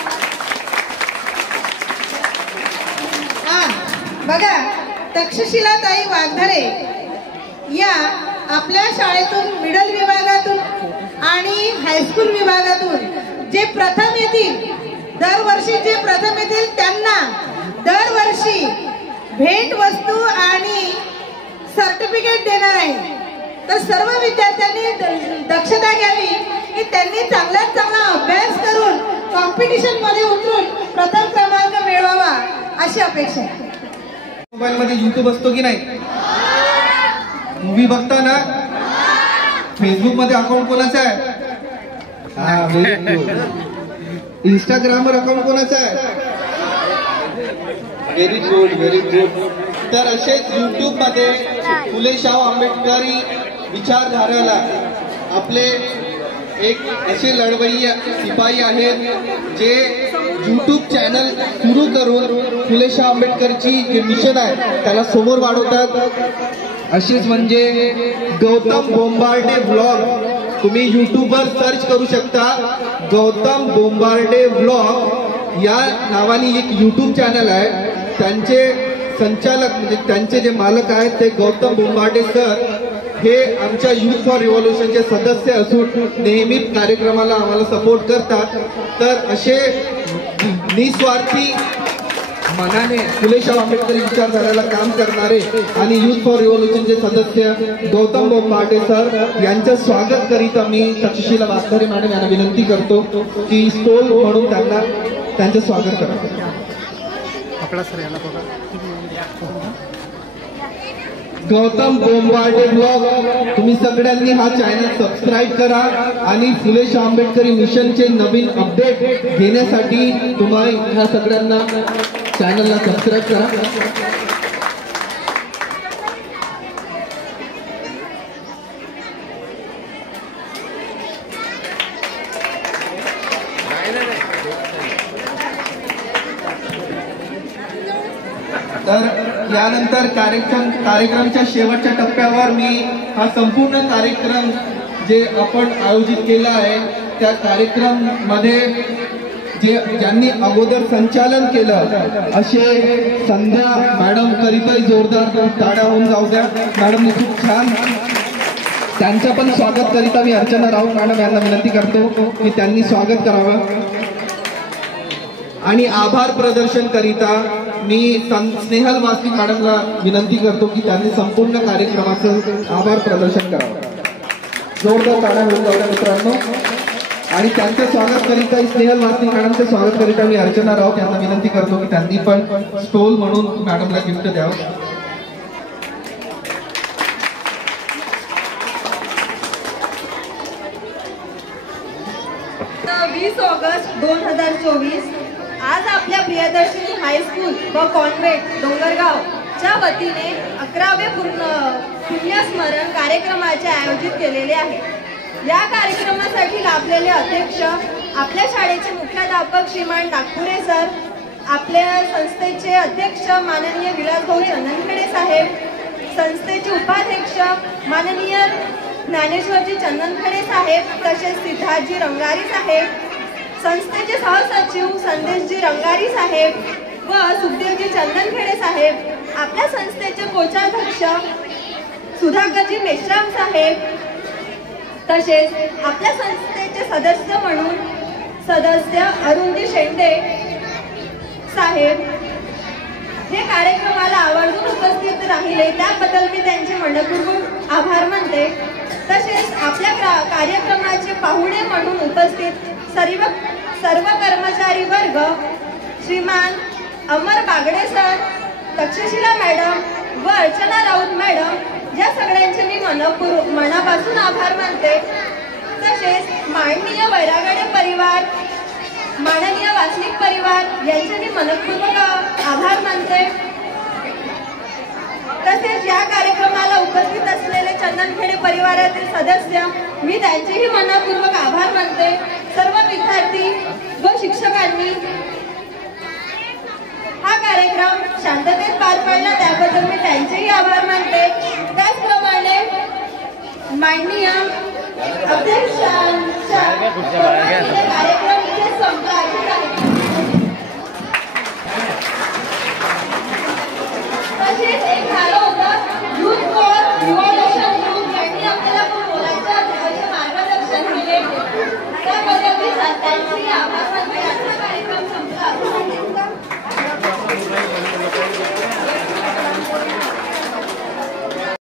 हा बघा, तक्षशिलाताई वाघरे या आपल्या शाळेतून मिडल विभागातून आणि हायस्कूल विभागातून जे प्रथम येतील, दरवर्षी जे प्रथम येतील त्यांना दरवर्षी भेट वस्तू आणि सर्टिफिकेट देणार आहे. तर सर्व विद्यार्थ्यांनी दक्षता घ्यावी की त्यांनी चांगल्यात चांगला अभ्यास करून कॉम्पिटिशन मध्ये उतरून प्रथम क्रमांक मिळवावा अशी अपेक्षा आहे. मोबाईल मध्ये युट्यूब असतो की नाही? मूवी बघता ना? फेसबुक मध्ये अकाउंट कोणाचं आहे? इंस्टाग्रामवर अकाउंट कोणाचं आहे? Very good, very good. तर असेच युट्यूब मध्ये फुले शाहू आंबेडकरी विचारधाराला आपले एक असे लढवय्ये सिपाही आहेत जे युट्यूब चॅनल सुरू करून फुले शाहू आंबेडकरची जे मिशन आहे त्याला समोर वाढवतात. असेच म्हणजे गौतम बोंबार्डे ब्लॉग, तुम्ही युट्यूबवर सर्च करू शकता. गौतम बोंबार्डे ब्लॉग या नावाने एक युट्यूब चॅनल आहे. त्यांचे संचालक म्हणजे त्यांचे जे मालक आहेत ते गौतम बोंबार्डे सर हे आमच्या युथ फॉर रिव्होल्युशनचे सदस्य असून नेहमी कार्यक्रमाला आम्हाला सपोर्ट करतात. तर असे निस्वार्थी मनाने फुले शाहू आंबेडकरी विचारधाराला काम करणारे आणि युथ फॉर रिव्होल्युशनचे सदस्य गौतम बोंबार्डे सर यांचं स्वागत करिता मी तक्षशिला वाघरे मॅडम यांना विनंती करतो की स्टोल म्हणून त्यांचं स्वागत करा. गौतम बोंबार्डे ब्लॉग, तुम्ही सगळ्यांनी हा चॅनल सबस्क्राईब करा आणि फुले शाहू आंबेडकरी मिशनचे नवीन अपडेट घेण्यासाठी तुम्हाला ह्या सगळ्यांना चॅनलला सबस्क्राईब करा. तर यानंतर कार्यक्रमच्या शेवटच्या टप्प्यावर मी हा संपूर्ण कार्यक्रम जे आपण आयोजित केला आहे त्या कार्यक्रम मध्ये ज्यांनी अगोदर संचालन केलं असे संध्या मॅडम करिताही जोरदार टाळ्या होऊन जाऊ द्या. मॅडमने खूप छान त्यांचं पण स्वागत करिता मी अर्चना राऊत मॅडम यांना विनंती करतो की त्यांनी स्वागत करावं. आणि आभार प्रदर्शन करिता मी स्नेहल वासनिक मॅडमला विनंती करतो की त्यांनी संपूर्ण कार्यक्रमाचं आभार प्रदर्शन करावं. जोरदार टाळ्या होऊन जाऊ द्या मित्रांनो. आणि त्यांचं स्वागत करिता स्नेहल वासनिक मॅडमचं स्वागत करिता मी अर्चना राऊत यांना विनंती करतो की त्यांनी पण स्टोल म्हणून मॅडमला गिफ्ट द्यावं. 20 ऑगस्ट 2024 आज आपल्या प्रियदर्शनी हायस्कूल व कॉन्व्हेंट डोंगरगाव च्या वतीने 11वे पुण्यस्मरण कार्यक्रमाचे आयोजित केलेले आहे. या कार्यक्रमासाठी लाभलेले अध्यक्ष आपल्या शाळेचे मुख्याध्यापक श्रीमान नागपुरे सर, आपल्या संस्थेचे अध्यक्ष माननीय विलासभाऊ चंदनखेडे साहेब, संस्थेचे उपाध्यक्ष माननीय ज्ञानेश्वरजी चंदनखेडे साहेब, तसेच सिद्धार्थजी रंगारी साहेब, संस्थेचे सहसचिव संदेशजी रंगारी साहेब व सुखदेवजी चंदनखेडे साहेब, आपल्या संस्थेचे कोषाध्यक्ष सुधाकरजी मेश्राम साहेब, तसेच आपल्या संस्थेचे सदस्य म्हणून सदस्य अरुणजी शेंडे साहेब हे कार्यक्रमाला आवर्जून उपस्थित राहिले त्याबद्दल मी त्यांचे मनपूर्वक आभार मानते. तसेच आपल्या कार्यक्रमाचे पाहुणे म्हणून उपस्थित सर्व कर्मचारी वर्ग, श्रीमान अमर बागडे सर, तक्षशिला मॅडम व अर्चना राऊत मॅडम या सगळ्यांचे मी मनापासून आभार मानते. तसेच माननीय वैरागडे परिवार, माननीय वासनिक परिवार यांचे मी मनपूर्वक आभार मानते. तसेच या कार्यक्रमाला उपस्थित असलेले चंदनखेडे परिवारातील सदस्य मी त्यांचेही मनपूर्वक आभार मानते. सर्व विद्यार्थी व शिक्षकांनी हा कार्यक्रम शांततेत पार पाडला त्याबद्दल मी त्यांचेही आभार मानते. त्याचप्रमाणे माननीय अध्यक्षांच्या कार्यक्रम इथे संपला आहे. तसेच एक झालं होतं युथ फॉर रिव्हॉल्युशन ग्रुप यांनी आपल्याला बोलायचं मार्गदर्शन केले त्याबद्दल मी त्यांचेही आभार मानते.